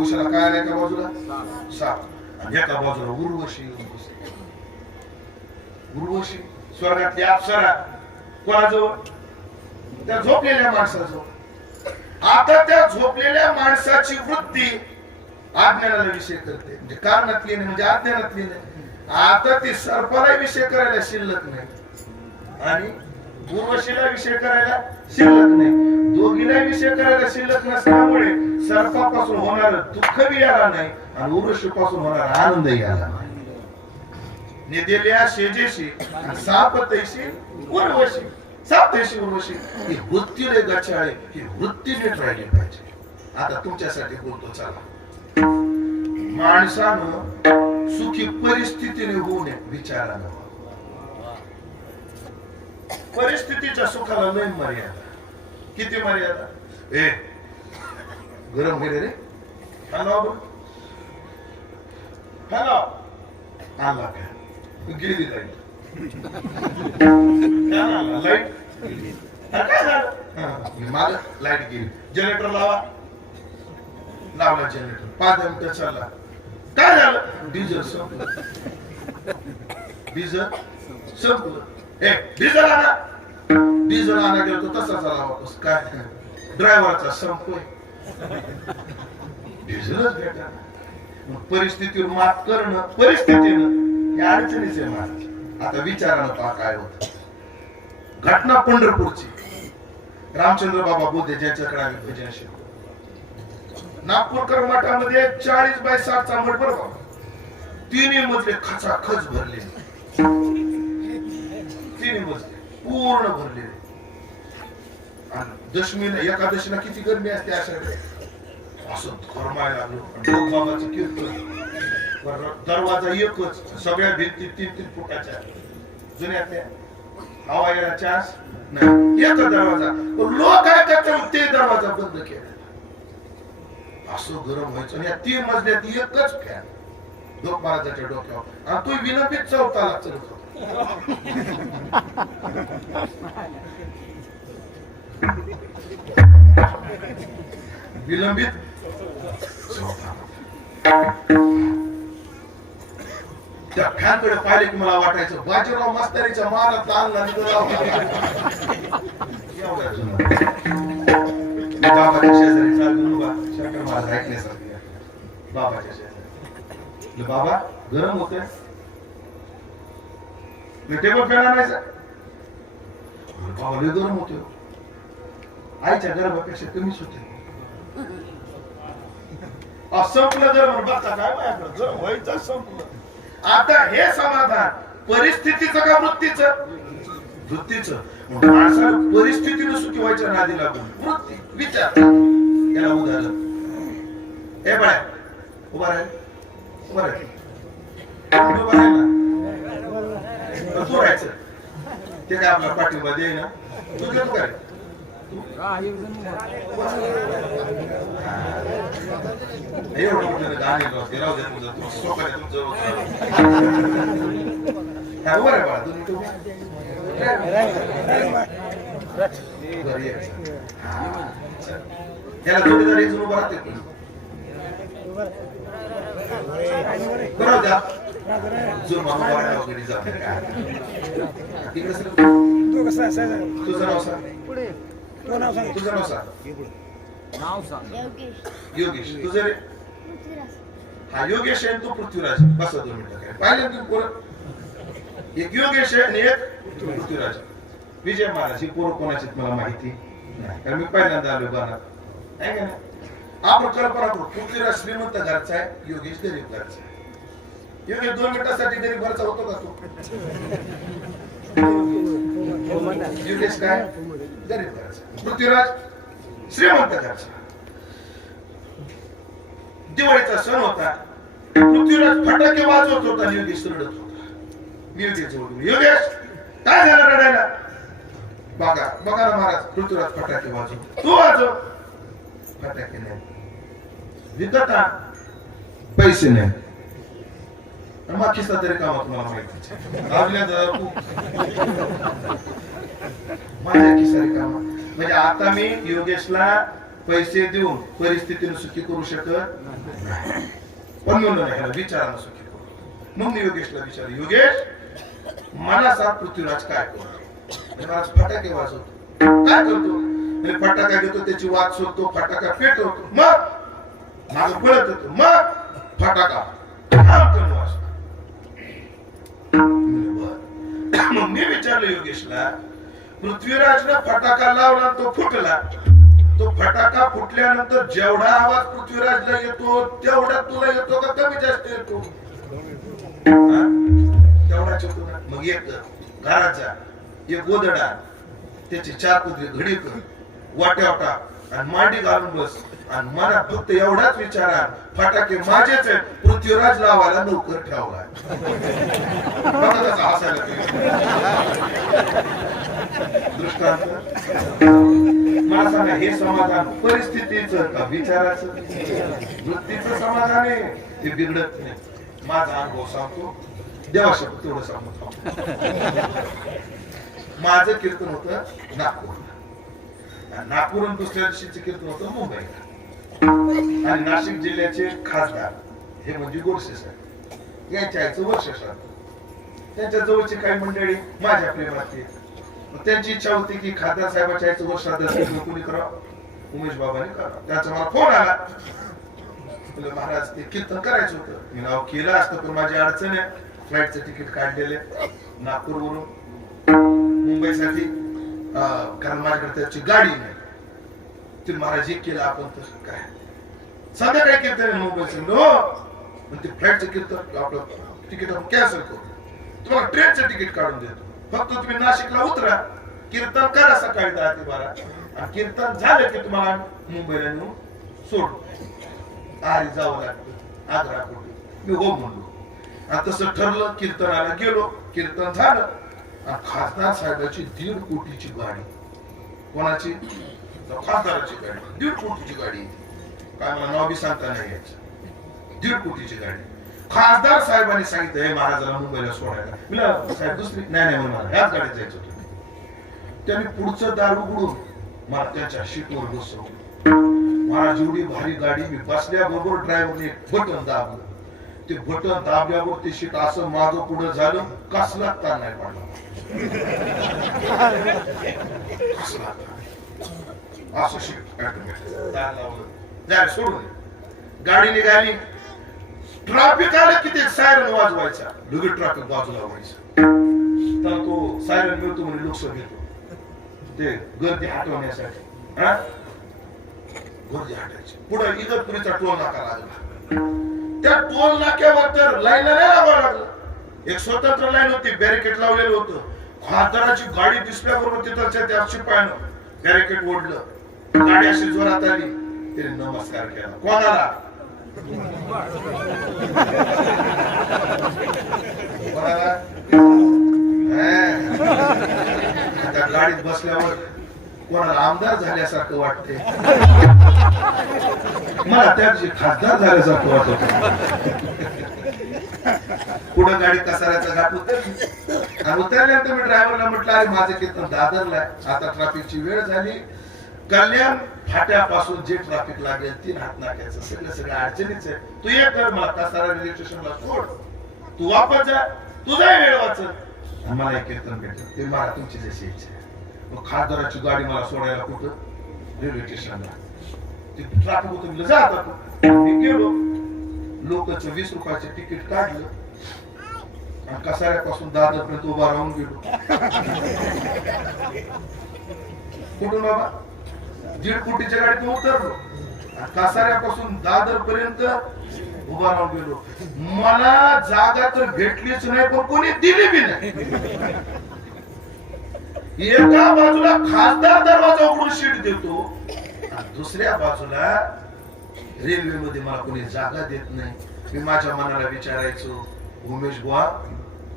उशाला काय आला? एका बाजूला साप आणि एका बाजूला उर्वशी येऊन बसली. उर्वशी स्वर्गातली अप्सरा कोणाजवळ? त्या झोपलेल्या माणसाजवळ. आता त्या झोपलेल्या माणसाची वृत्ती अज्ञानाला विषय करते, म्हणजे कारणातली नाही, म्हणजे अज्ञानातली नाही. आता ती सर्पाला विषय करायला शिल्लक नाही आणि उर्वशीला विषय करायला शिल्लक नाही. दोघीला विषय करायला शिल्लक नसल्यामुळे सर्पापासून होणार दुःख बी आला नाही आणि उर्वशीपासून होणार आनंदही आला नाही. निदेल्या शेजेशी साप तैशी उर्वशी, साप तैशी उर्वशी. ही वृत्ती रे गचाळे, ही वृत्ती नीट राहिली पाहिजे. आता तुमच्यासाठी बोलतो, चला. माणसानं सुखी परिस्थितीने होऊ नये विचारानं. परिस्थितीच्या सुखाला लय मर्यादा. किती मर्यादा? गरम गेले रे. हॅलो हॅलो, आला काय? गेली लाईट. लाईट काय झालं? मला लाईट गेली. जनरेटर लावा. लावला जनरेटर. 5 मिनिटं चालला. काय झालं? डिझेल संपलं. डिझेल संपलं. डिझेल आणा. डिझेल आणा गेलो तो तसाच आला वापस. काय ड्रायव्हरचा संपय, डिझेलच भेटा. परिस्थितीवर मात करणं परिस्थितीनं या अडचणीचे मात. आता विचारानं पहा काय होत. घटना पंढरपूरची. रामचंद्र बाबा बोधे ज्यांच्याकडे आम्ही भजन शिकलो. नागपूरकर मठामध्ये 40 बाय 60 चा मठ बरोबर. 3 मजले खचाखच भरले. 3 मजले पूर्ण भरलेले. आणि दशमीला एकादशीला किती गर्मी असते अशा असं गरमायला लागलो. बाबाचं कीर्तन. दरवाजा एकच, सगळ्या भिंती 3-3 फुटाच्या जुन्यातल्या. हवा यायला चान्स नाही. एक दरवाजा. लोक काय करतात ते दरवाजा बंद केला. असं गरम व्हायचं. आणि या 3 मजल्यात एकच फॅन लोक महाराजाच्या डोक्यावर. आणि तो विलंबित चौथाला चलत होता. विलंबित ह्यांकडे पाहिले की मला वाटायचं बाजीराव मास्तरीच्या मारात आणला बाबाच्या शेजारी चालू शंकर मला ऐकण्यासारखं बाबाच्या शेजारी बाबा गरम होते टेबल फॅन आणायचा बाबा लय गरम होते आईच्या गरबापेक्षा कमीच होते संपलं गरम बघता काय व्हायचं संपलं आता हे समाधान परिस्थितीचं का वृत्तीचं वृत्तीचं माणसाला परिस्थितीनं सुखी व्हायच्या नादी लागून वृत्ती विचार त्याला उदाहरण हे बाय उभा राहील उभा राहील उभा राहील ना तू राहायचं ते काय आपला पाठिंबा दे ना तू देतो काय एवढं मोठं गाणे राहू दे तुमचं सोपं तुमचं उभा रे बाळा तुम्ही त्याला जोडीदार एक जण उभा राहते बरोबर द्या जो मामा वाड्या वगैरे जाते तिकडे तुझं नाव सांग तुझं नाव सांग योगेश तुझं रे हा योगेश आहे तो पृथ्वीराज बसा 2 मिनिटं पाहिलं तुम्ही पोरं एक योगेश आहे आणि एक पृथ्वीराज विजय महाराज ही पोरं कोणाची मला माहिती नाही कारण मी पहिल्यांदा आलो बाणात आहे का नाही आपण कल्पना करू पृथ्वीराज श्रीमंत घरचा आहे योगेश गरीब घरचा आहे योगेश 2 मिनिटासाठी गरीब घरचा होतो का तो योगेश काय गरीब घरचा पृथ्वीराज श्रीमंत घरचा दिवाळीचा सण होता पृथ्वीराज फटाके वाजवत होता आणि योगेश रडत होता मी योगेश योगेश काय झालं रडायला बघा बघा ना महाराज पृथ्वीराज फटाके वाजव तू वाजव फटाके नाही विकत पैसे नाही मग किस्सा तरी कामा तुम्हाला माहिती माझ्या किस्सा रिकामा म्हणजे आता मी योगेशला पैसे देऊन परिस्थितीने सुखी करू शकत नाही पण म्हणून विचारानं सुखी करू मग मी योगेशला विचार योगेश मला सांग पृथ्वीराज काय करतो महाराज फटाके वाजवतो काय करतो फटाका घेतो त्याची वाद शोधतो फटाका पेटवतो मग माग पळत होतो मग फटाका वाजतो मग मी विचारलं योगेशला पृथ्वीराजला फटाका लावला तो फुटला तो फटाका फुटल्यानंतर जेवढा आवाज पृथ्वीराजला येतो तेवढा तुला येतो का कमी जास्त येतो तेवढाच येतो ना मग एक घराचा एक गोदडा त्याची 4 कुदरी घडी कर वाट्यावटा आणि मांडी घालून बस आणि मला फक्त एवढाच विचारा फटाके माझेच आहेत पृथ्वीराज लावायला नोकर ठेवला हसायला दृष्टांत मला सांगा हे समाधान परिस्थितीचं का विचाराचं वृत्तीचं समाधान आहे ते बिघडत नाही माझा अनुभव सांगतो देवाशब्द तेवढं सांगतो माझं कीर्तन होतं नागपूर दुसऱ्या दिवशीचे कीर्तन होतं मुंबईला आणि नाशिक जिल्ह्याचे खासदार हे म्हणजे गोडसे साहेब यांच्या आईचं वर्ष श्राद्ध त्यांच्या जवळची काही मंडळी माझ्या प्रेमात त्यांची इच्छा होती की खासदार साहेबाच्या आईचं वर्ष श्राद्ध कोणी करावं उमेश बाबांनी करावं त्यांचा मला फोन आला महाराज ते कीर्तन करायचं होतं मी नाव केलं असतं पण माझी अडचण आहे फ्लाईटचं तिकीट काढलेले नागपूर वरून मुंबईसाठी कारण माझ्याकडे त्याची गाडी नाही ते महाराज एक केलं आपण तसं काय संध्याकाळी कीर्तन मुंबईचं हो ते फ्लाईटचं कीर्तन आपलं तिकीट आपण कॅन्सल करू तुम्हाला ट्रेनचं तिकीट काढून देतो फक्त तुम्ही नाशिकला उतरा कीर्तन करा सकाळी 10 ते 12 आणि कीर्तन झालं की तुम्हाला मुंबईला नेऊन सोड आरी जावं लागतं आग्रा कोटी मी हो म्हणलो आणि तसं ठरलं कीर्तनाला गेलो कीर्तन झालं खासदार साहेबाची 1.5 कोटीची गाडी कोणाची खासदाराची गाडी 1.5 कोटीची गाडी काय मला नाव बी सांगता नाही यायचं 1.5 कोटीची गाडी खासदार साहेबांनी सांगितलं हे महाराजाला मुंबईला सोडायला मला साहेब दुसरी नाही मला ह्याच गाडीत जायचं होतं त्यांनी पुढचं दार उघडून मला त्याच्या शीटवर बसवलं महाराज एवढी भारी गाडी मी बसल्याबरोबर ड्रायव्हरने बटन दाबलं ते बटन दाबल्यावर ते शीट असं माग पुढे झालं, कसला ताण नाही पडला. असं शीट ताण लावलं, जाय सोडून गाडी निघाली. ट्रॅफिक आलं की ते सायरन वाजवायचा, लगेच ट्रॅफिक बाजूला व्हायचं. तर तो सायरन मिळतो म्हणजे लोकसभा येतो, ते गर्दी हटवण्यासाठी. गर्दी हटायची. पुढे इगतपुरीचा टोल नाका लागला. त्या टोल नाक्यावर तर लाईन नाही लावावं लागलं. एक स्वतंत्र लाईन होती, बॅरिकेड लावलेलं होतं. खासदाराची गाडी दिसल्याबरोबर तिथं त्या शिपायानं बॅरिकेड ओढलं. गाडी अशी जोरात आली, त्याने नमस्कार केला. कोणाला? त्या गाडीत बसल्यावर कोणाला आमदार झाल्यासारखं वाटते. मला त्या दिवशी खासदार झाल्यासारखं वाटत. पुढं गाडी कसाऱ्याचा घाट उतरल्यानंतर मी ड्रायव्हरला म्हटलं, अरे माझं कीर्तन दादरला आहे, आता ट्रॅफिकची वेळ झाली. कल्याण फाट्यापासून जे ट्रॅफिक लागेल 3 हात नाक्याचं सगळं अडचणीच आहे. तू ये कर, मला कसारा रेल्वे स्टेशनला सोड, तू वापस जा, तुझा वेळ वाचत. मला एक कीर्तन भेटलं, ते मला तुमची जशी इच्छा आहे. मग खासदाराची गाडी मला सोडायला कुठं? रेल्वे स्टेशनला. ट्रॅफिक होतं, जात मी गेलो. लोकचं 20 रुपयाचे तिकीट काढलं आणि कसाऱ्यापासून दादरपर्यंत उभा राहून गेलो. कुठून बाबा? 1.5 कोटीच्या गाडीतून उतरलो, कासाऱ्यापासून दादर पर्यंत उभा राहून गेलो. मला जागा तर भेटलीच नाही, पण कोणी दिली बी नाही. एका बाजूला खासदार दरवाजा उघडून शीट देतो, दुसऱ्या बाजूला रेल्वे मध्ये मला कोणी जागा देत नाही. मी माझ्या मनाला विचारायचो, उमेश बुवा,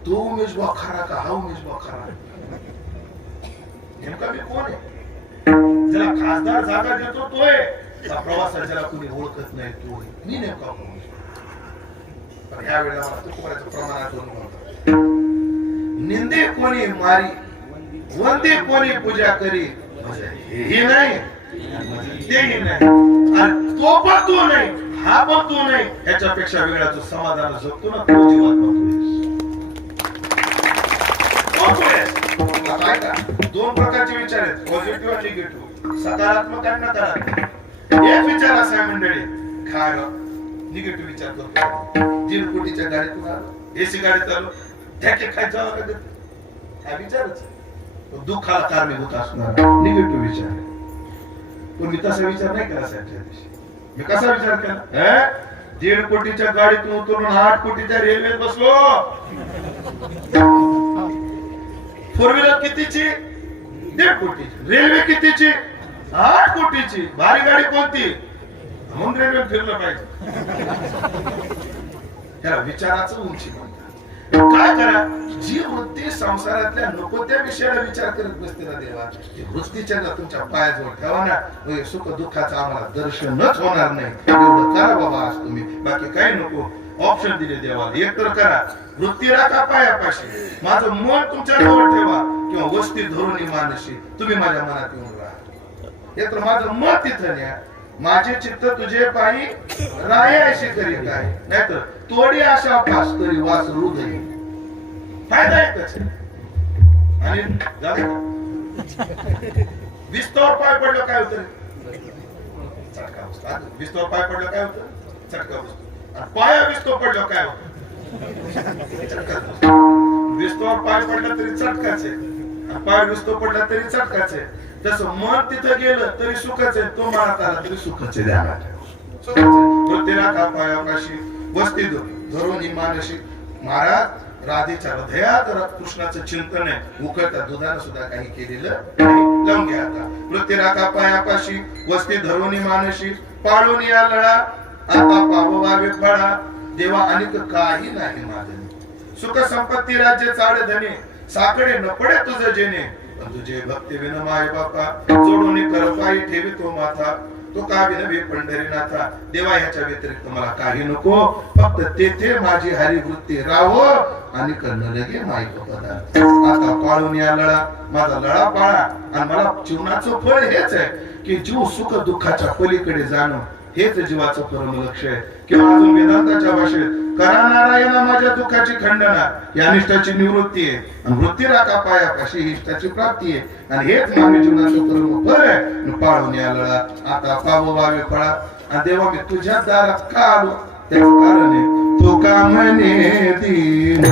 तो उमेश बुवा खरा का हा उमेश बुवा खरा? नेमका मी कोण आहे? ज्याला खासदार जागा देतो तोय, प्रवासात ज्याला कोणी ओळखत नाही तोय, मी नेमका कोण? पण ह्या वेळेला मला तुकोबाराचं प्रमाणात निंदे कोणी मारी, वंदे कोणी पूजा करी, हे नाही तेही नाही, आणि तो पण तू नाही, हा पण तू नाही, ह्याच्यापेक्षा वेगळा जो समाधान जगतो ना, तो जीवात्मा तू आहेस. 2 प्रकारचे विचार आहेत, पॉझिटिव्ह आणि निगेटिव्ह, सकारात्मक आणि नकारात्मक. एक विचार असा आहे मंडळी, काय निगेटिव्ह विचार करतो. 1.5 कोटीच्या गाडीतून आलो, एसी गाडीत आलो, ठेके खायचं लागत, हा विचारच दुःखाला कारणीभूत असणार निगेटिव्ह विचार आहे. पण मी तसा विचार नाही केला साहेब त्या दिवशी. मी कसा विचार केला? 1.5 कोटीच्या गाडीतून उतरून 8 कोटीच्या रेल्वेत बसलो. 4 व्हीलर कितीची? 1.5 कोटीची. रेल्वे कितीची? 8 कोटीची. भारी गाडी कोणती? म्हणून रेल्वे फिरलं पाहिजे. त्याला विचाराचं उंची म्हणतात. काय करा, जी वृत्ती संसारातल्या नको त्या विषयाला विचार करत बसते ना देवा, ती वृत्तीच्या तुमच्या पायाजवळ ठेवा ना, सुख दुःखाचं आम्हाला दर्शनच होणार नाही. एवढं करा बाबा आज तुम्ही, बाकी काही नको. ऑप्शन दिले देवाला, एक तर करा, वृत्ती राखा पायापाशी, माझं मन तुमच्या जवळ ठेवा, किंवा वस्ती धरून मानशी तुम्ही माझ्या मनात येऊन राहा. एक तर माझं मत तिथं न्या, माझे चित्त तुझे पायी रायाशी करीत आहे, नाहीतर तोडी आशा पास करी वास हृदय. फायदा एकच आहे. आणि विस्तवर पाय पडलं काय होतं? चटका बसतो. विस्तवर पाय पडलं काय होतं? चटका बसतो. पाया विस्तो पडलं काय होतं? विस्तवर पाय पडला तरी चटकाच आहे, पाय विस्तो पडला तरी चटकाच आहे. तसं मन तिथं गेलं तरी सुखच आहे, तो मनात आला तरी सुखच आहे. पायापाशी वस्ती धरून मानशी. महाराज राधेच्या हृदयात कृष्णाचं चिंतन आहे, उकळत्या दुधानं सुद्धा काही केलेलं नाही. लावून घ्या आता. प्रत्येका पायापाशी वस्ती धरून मानशी, पाळून या लळा आता पाववावे फळा, देवा अनेक काही नाही माझे. सुख संपत्ती राज्य चाड धने, साकडे न पडे तुझं जेणे, पण तुझे भक्ती विन माय बापा, जोडून कर पायी ठेवी तो माथा, तो का विनवे पंढरीनाथा. देवा ह्याच्या व्यतिरिक्त मला काही नको, फक्त तेथे माझी हरिवृत्ती राहो, आणि कर्ण लगे माईक पदार्थ. आता पाळून या लळा, माझा लळा पाळा. आणि मला जीवनाचं फळ हेच आहे की जीव सुख दुःखाच्या पलीकडे जाणं, हेच जीवाचं परम लक्ष आहे. किंवा अजून वेदांताच्या भाषेत करा नारायण माझ्या दुःखाची खंडना. या निष्ठाची निवृत्ती आहे आणि वृत्ती राखा पायापाशी ही इष्टाची प्राप्ती आहे. आणि हेच मानवी जीवनाचं परम फळ आहे. पाळून आला आता पाव वावे फळा. आणि देवा मी तुझ्या दारात का आलो त्याचं कारण आहे तो का म्हणे दीन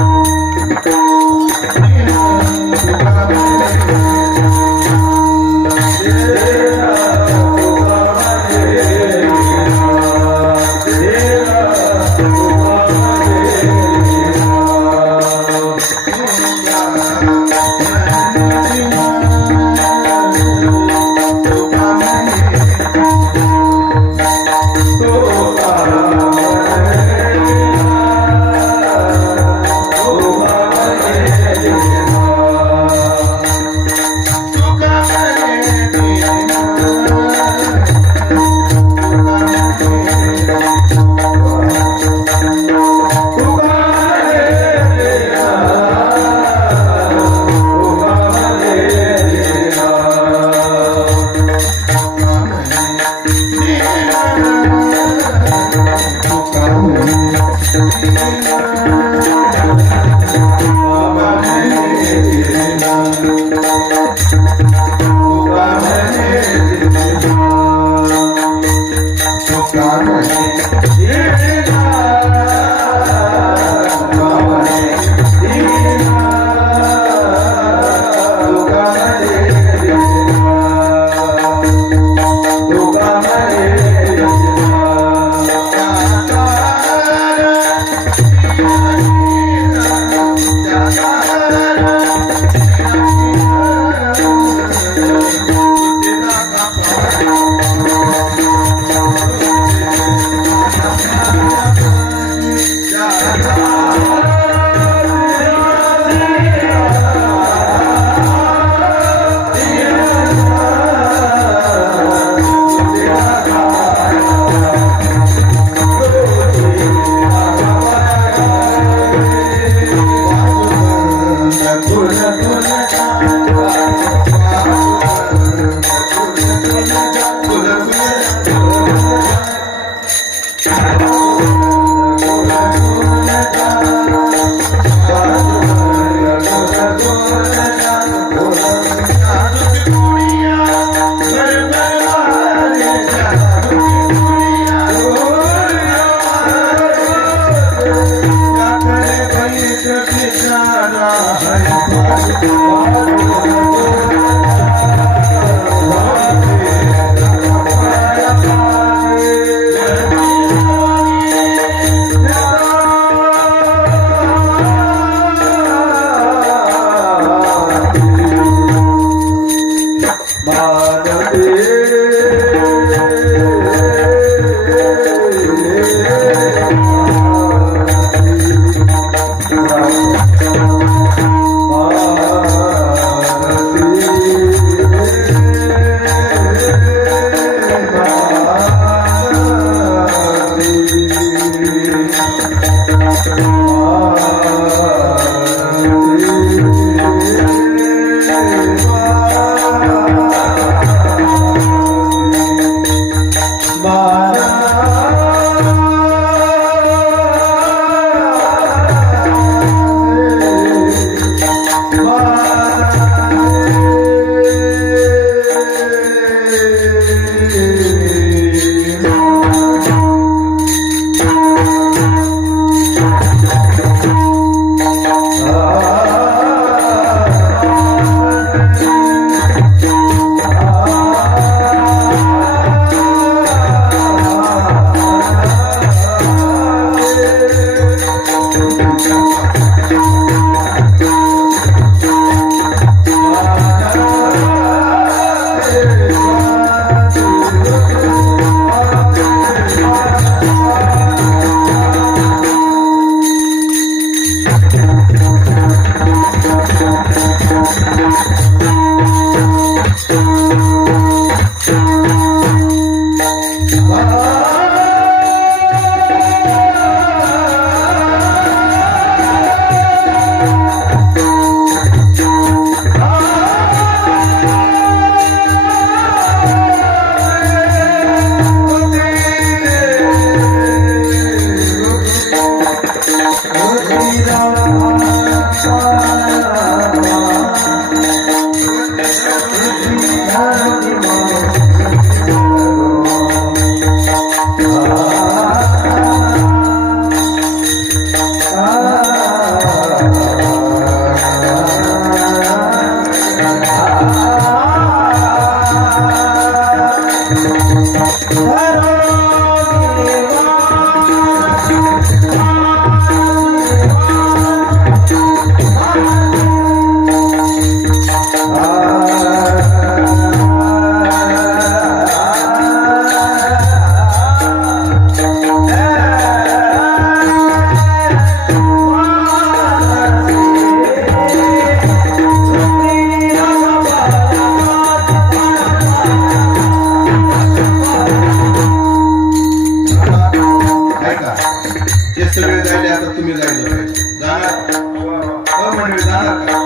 सगळे गायले आता तुम्ही गायले पाहिजे जाणार मंडळी जाणार का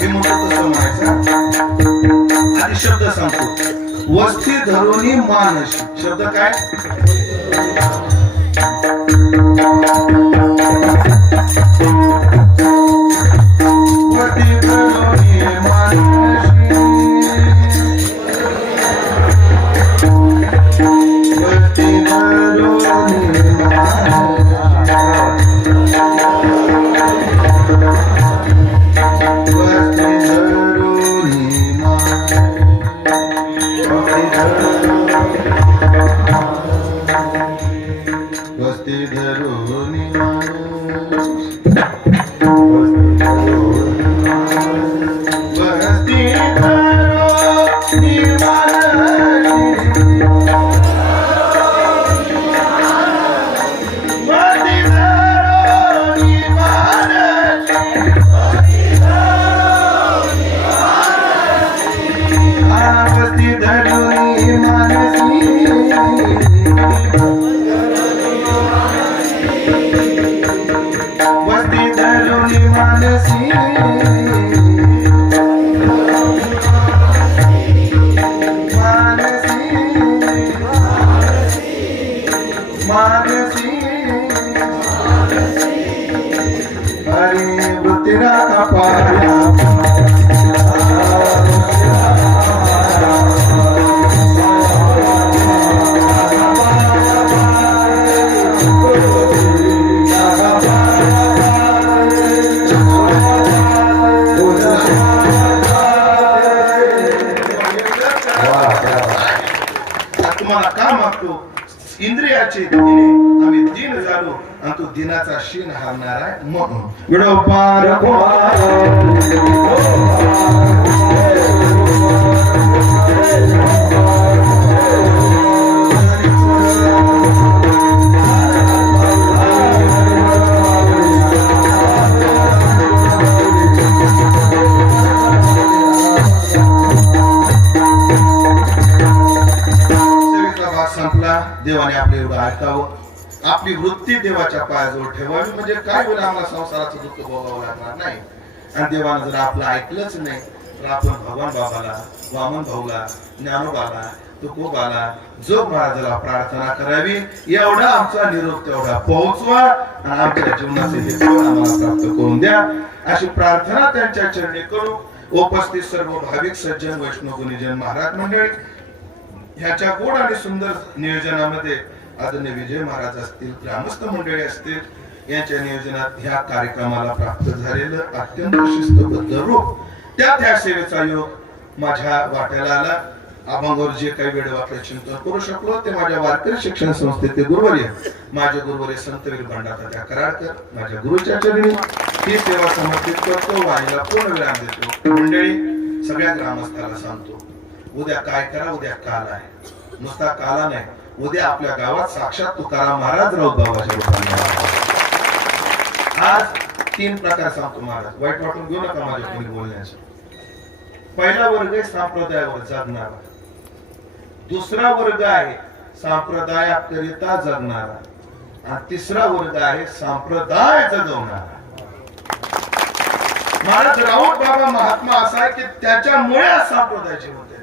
मी म्हणतो तसं म्हणायचं आणि शब्द सांगतो वस्ती धरुनी मानशी शब्द काय वस्ती धरुनी मानशी वस्ती धरुनी वस्ती धरुनी वस्ती धरुनी तुम्हाला का मागतो इंद्रियाचे आम्ही दिन झालो आणि तो दिनाचा शीन हारणार आहे म्हणून विडो पार देवाने आपले एवढं ऐकावं आपली वृत्ती देवाच्या पायाजवळ ठेवावी म्हणजे काय होईल आम्हाला संसाराचं दुःख भोगावं लागणार नाही आणि देवानं जर आपलं ऐकलंच नाही तर आपण भगवान बाबाला वामन भाऊला ज्ञानोबाला तुकोबाला जोग महाराजाला प्रार्थना करावी एवढा आमचा निरोप तेवढा पोहोचवा आणि आमच्या जीवनाचे हे आम्हाला प्राप्त करून द्या अशी प्रार्थना त्यांच्या चरणी करू उपस्थित सर्व भाविक सज्जन वैष्णव गुणीजन महाराज मंडळी ह्याच्या गोड आणि सुंदर नियोजनामध्ये आदरणीय विजय महाराज असतील ग्रामस्थ मंडळी असतील यांच्या नियोजनात ह्या कार्यक्रमाला प्राप्त झालेलं अत्यंत शिस्तबद्ध रूप त्या सेवेचा योग माझ्या वाट्याला आला अभंगावर जे काही वेळ वाटलं चिंतन करू शकलो ते माझ्या वारकरी शिक्षण संस्थेचे गुरुवर्य माझे गुरुवर्य संतवीर भंडारदादा कराडकर माझ्या गुरुच्या चरणी ही सेवा समर्पित करतो वाणीला पूर्ण विराम देतो मंडळी सगळ्या ग्रामस्थाला सांगतो उद्या काय करा उद्या काल आहे नुसता काला नाही उद्या आपल्या गावात साक्षात तुकाराम महाराज राऊत बाबाच्या रूपाने आज 3 प्रकार सांगतो महाराज वाईट वाटून घेऊ नका माझ्या कोणी बोलण्याचे पहिला वर्ग आहे संप्रदायावर जगणारा दुसरा वर्ग आहे संप्रदायाकरिता जगणारा आणि तिसरा वर्ग आहे संप्रदाय जगवणारा महाराज राऊत बाबा महात्मा असा आहे की त्याच्यामुळे संप्रदायाचे होते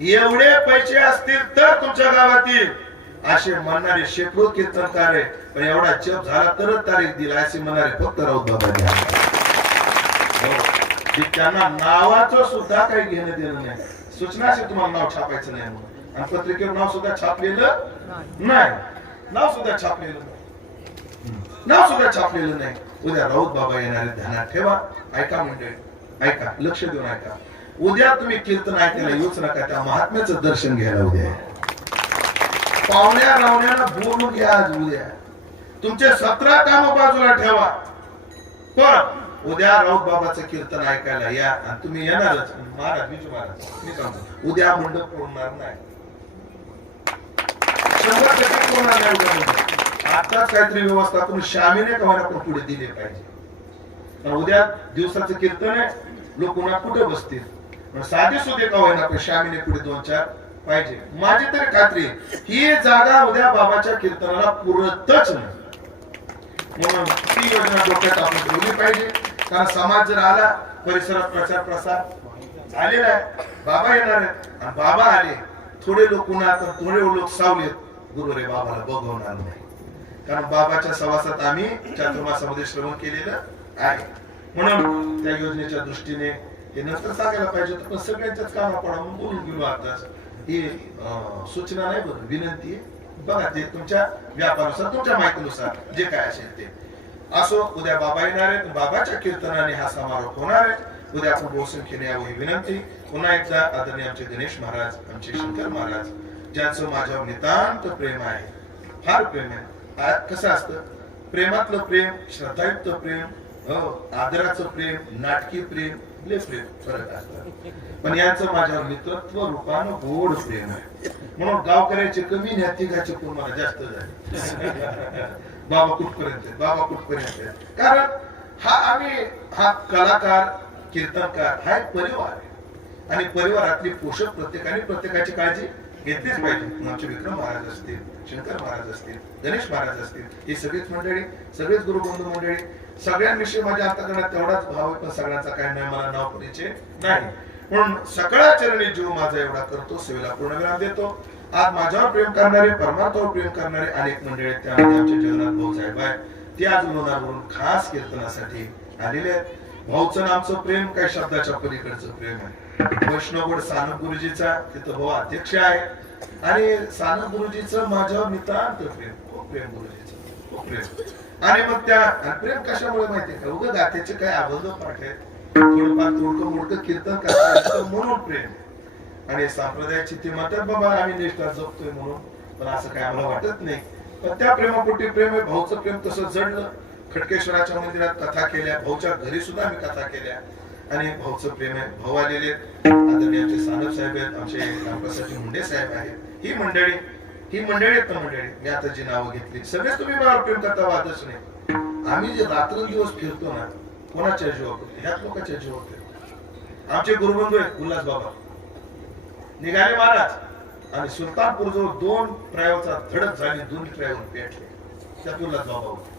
एवढे पैसे असतील तर तुमच्या गावातील असे म्हणणारे शेकडो कीर्तनकार आहे पण एवढा जप झाला तरच तारीख दिला असे म्हणणारे फक्त राऊत बाबा त्यांना नावाचं सुद्धा काही घेणं देणं नाही सूचना असेल तुम्हाला नाव छापायचं नाही म्हणून आणि पत्रिकेवर नाव सुद्धा छापलेलं नाही नाव सुद्धा छापलेलं नाही उद्या राऊत बाबा येणारे ध्यानात ठेवा ऐका मंडळी ऐका लक्ष देऊन ऐका उद्या तुम्ही कीर्तन ऐकायला येऊच नका, त्या महात्म्याचं दर्शन घ्यायला उद्या. पाहुण्या रावण्याला बोलून घ्या आज उद्या. तुमचे 17 काम बाजूला ठेवा, पण उद्या राऊत बाबाचं कीर्तन ऐकायला या. आणि तुम्ही येणारच. महाराज विजू महाराज मी सांगतो, उद्या मंडप होणार नाही, 100% होणार नाही उद्या मंडप. आताच काहीतरी व्यवस्था करून शामीने कमाला पण पुढे दिले पाहिजे. उद्या दिवसाचं कीर्तन आहे, लोक पुन्हा कुठे बसतील. साधे सुधे का होईना पण शामीने पुढे 2-4 पाहिजे. माझी तरी खात्री ही जागा उद्या बाबाच्या कीर्तनाला पुरतच नाही. म्हणून ती योजना डोक्यात आपण ठेवली पाहिजे. कारण समाज जर आला, परिसरात प्रचार प्रसार झालेला आहे, बाबा येणार आहेत आणि बाबा आले, थोडे लोक पुन्हा थोडे लोक सावलेत, गुरु रे बाबाला बघवणार नाही. कारण बाबाच्या सवासात आम्ही चातुर्मासामध्ये श्रवण केलेलं आहे. म्हणून त्या योजनेच्या दृष्टीने हे नंतर सांगायला पाहिजे होतं, पण सगळ्यांच्याच कामा पडा म्हणून बोलून गेलो. आताच ही सूचना नाही, बरं विनंती आहे. बघा ते तुमच्या व्यापारानुसार, तुमच्या माहितीनुसार जे काय असेल ते असो. उद्या बाबा येणार आहेत, बाबाच्या कीर्तनाने हा समारोप होणार आहे. उद्या आपण बहुसंख्येने यावं ही विनंती. पुन्हा एकदा आदरणीय आमचे गणेश महाराज, आमचे शंकर महाराज, ज्यांचं माझ्यावर नितांत प्रेम आहे, फार प्रेम आहे. कसं असतं, प्रेमातलं प्रेम, श्रद्धायुक्त प्रेम, आदराचं प्रेम, नाटकी प्रेम, लय प्रेम फरक असतात. पण यांचं माझ्यावर मित्रत्व रूपानं गोड प्रेम आहे. म्हणून गावकऱ्याचे कमी न्या, तिघाचे कोण मला जास्त झाले. बाबा कुठपर्यंत, बाबा कुठपर्यंत. कारण हा कलाकार, कीर्तनकार हा एक परिवार आहे. आणि परिवारातली पोषक प्रत्येकाची काळजी घेतलीच पाहिजे. आमचे विक्रम महाराज असतील, शंकर महाराज असतील, गणेश महाराज असतील, ही सगळीच मंडळी, सगळेच गुरुबंधू मंडळी, सगळ्यांविषयी माझ्या अंतःकरणात तेवढाच भाव आहे. पण सगळ्यांचा काय नाही, मला नाव परिचय नाही. म्हणून सगळ्या चरणी जीव माझा एवढा करतो, सेवेला पूर्णविराम देतो. आज माझ्यावर प्रेम करणारे, परमार्थावर प्रेम करणारे अनेक मंडळी आहेत. त्यामध्ये आमचे जगन्नाथ भाऊ साहेब आहे, ते आज लोणारवरून खास कीर्तनासाठी आलेले आहेत. भाऊचं आमचं प्रेम काही शब्दाच्या पलीकडचं प्रेम आहे. वैष्णवगड सानप गुरुजीचा तिथं भाऊ अध्यक्ष आहे. आणि सानप गुरुजीचं माझ्यावर नितांत प्रेम, खूप प्रेम गुरुजीचं, खूप प्रेम. आणि मग त्या प्रेम कशामुळे माहितीये का, उगा गाथेचे काय अभंग पाठ आहेत, थोडंफार तोडकं मोडकं कीर्तन करतात म्हणून प्रेम. आणि संप्रदायाची ती म्हणतात बाबा आम्ही निष्ठा जपतोय म्हणून, पण असं काय आम्हाला वाटत नाही. पण त्या प्रेमापोटी प्रेम आहे. भाऊचं प्रेम तसं जडलं. खडकेश्वराच्या मंदिरात कथा केल्या, भाऊच्या घरी सुद्धा आम्ही कथा केल्या. आणि भाऊचं प्रेम आहे. भाऊ आलेले आदरणीय आमचे सानप साहेब आहेत, आमचे रामप्रसादजी मुंडे साहेब आहेत. ही मंडळी आहेत ना मंडळी, मी आता जी नावं घेतली, सगळेच तुम्ही मला प्रेम करता, वादच नाही. आम्ही जे रात्रंदिवस फिरतो ना, कोणाच्या जीवावर, ह्याच लोकांच्या जीवावर फिरतो. आमचे गुरुबंधू आहेत उल्हास बाबा निघाले महाराज, आणि सुलतानपूर जवळ 2 ट्रॅव्हलचा धडक झाली, 2 ट्रॅव्हल पेटले. त्यात उल्हास बाबा होते.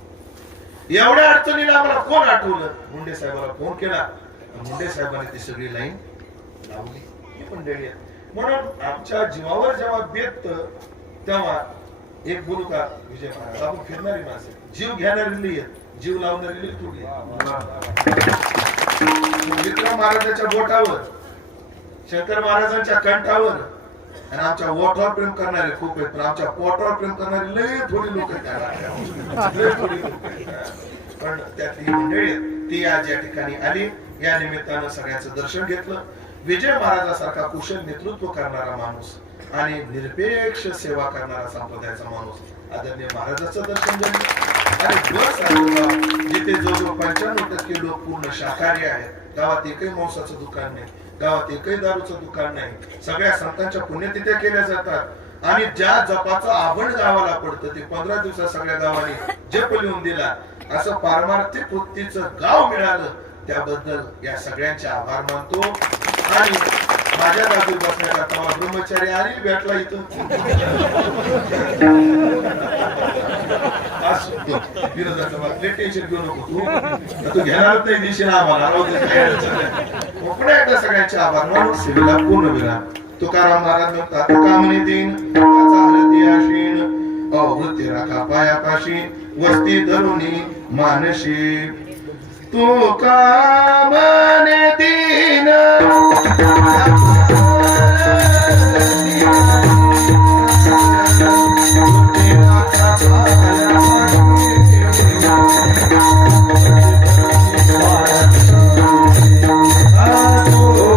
एवढ्या अडचणीला आम्हाला कोण आठवलं, मुंडे साहेबाला फोन केला. मुंडे साहेबांनी ती सगळी लाईन लावली. ही मंडळी आहे. म्हणून आमच्या जीवावर जेव्हा बेत, तेव्हा एक बोलू का विजय महाराज, आपण फिरणारी माणसं, जीव घेणारी येत, जीव लावणारी तुटली. विक्रम महाराजांच्या बोटावर, शंकर महाराजांच्या कंठावर, आणि आमच्या ओठावर प्रेम करणारे खूप आहेत, पण आमच्या पोटावर प्रेम करणारे लय थोडी लोक आहेत. पण त्यातली मंडळी ती आज या ठिकाणी आली. या निमित्तानं सगळ्यांचं दर्शन घेतलं. विजय महाराजासारखा कुशल नेतृत्व करणारा माणूस आणि निरपेक्ष सेवा करणारा संप्रदायाचा माणूस आदरणीय महाराजाचं दर्शन घेतलं. आणि बस जिथे जवळजवळ 95% लोक पूर्ण शाकाहारी आहेत. गावात एकही मांसाचं दुकान नाही, गावात एकही दारूचं दुकान नाही. सगळ्या संतांच्या पुण्यतिथ्या केल्या जातात. आणि ज्या जपाचं आभण गावाला पडतं ते 15 दिवसात सगळ्या गावाने जप लिहून दिला. असं पारमार्थिक वृत्तीचं गाव मिळालं, त्याबद्दल या सगळ्यांचे आभार मानतो. आणि माझ्या बाजू बसण्याकरता ब्रह्मचारी आणि भेटला इथं टेन्शन घेऊ नको, तू घेणारच नाही दिशेला आम्हाला. पुन्हा एकदा सगळ्यांचे आभार मानून सेवेला पूर्ण विराम. तुकाराम महाराज म्हणतात, कामने दिन त्याचा हरती आशीन, अवृत्ती राखा पायापाशी, वस्ती धरुणी मानशी. तू कामने दिन Oh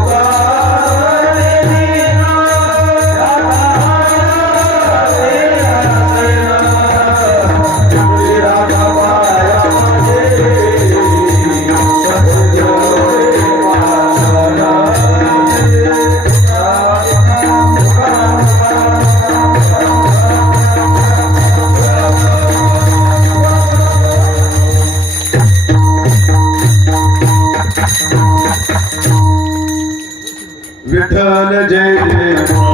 विठ्ठल जय जय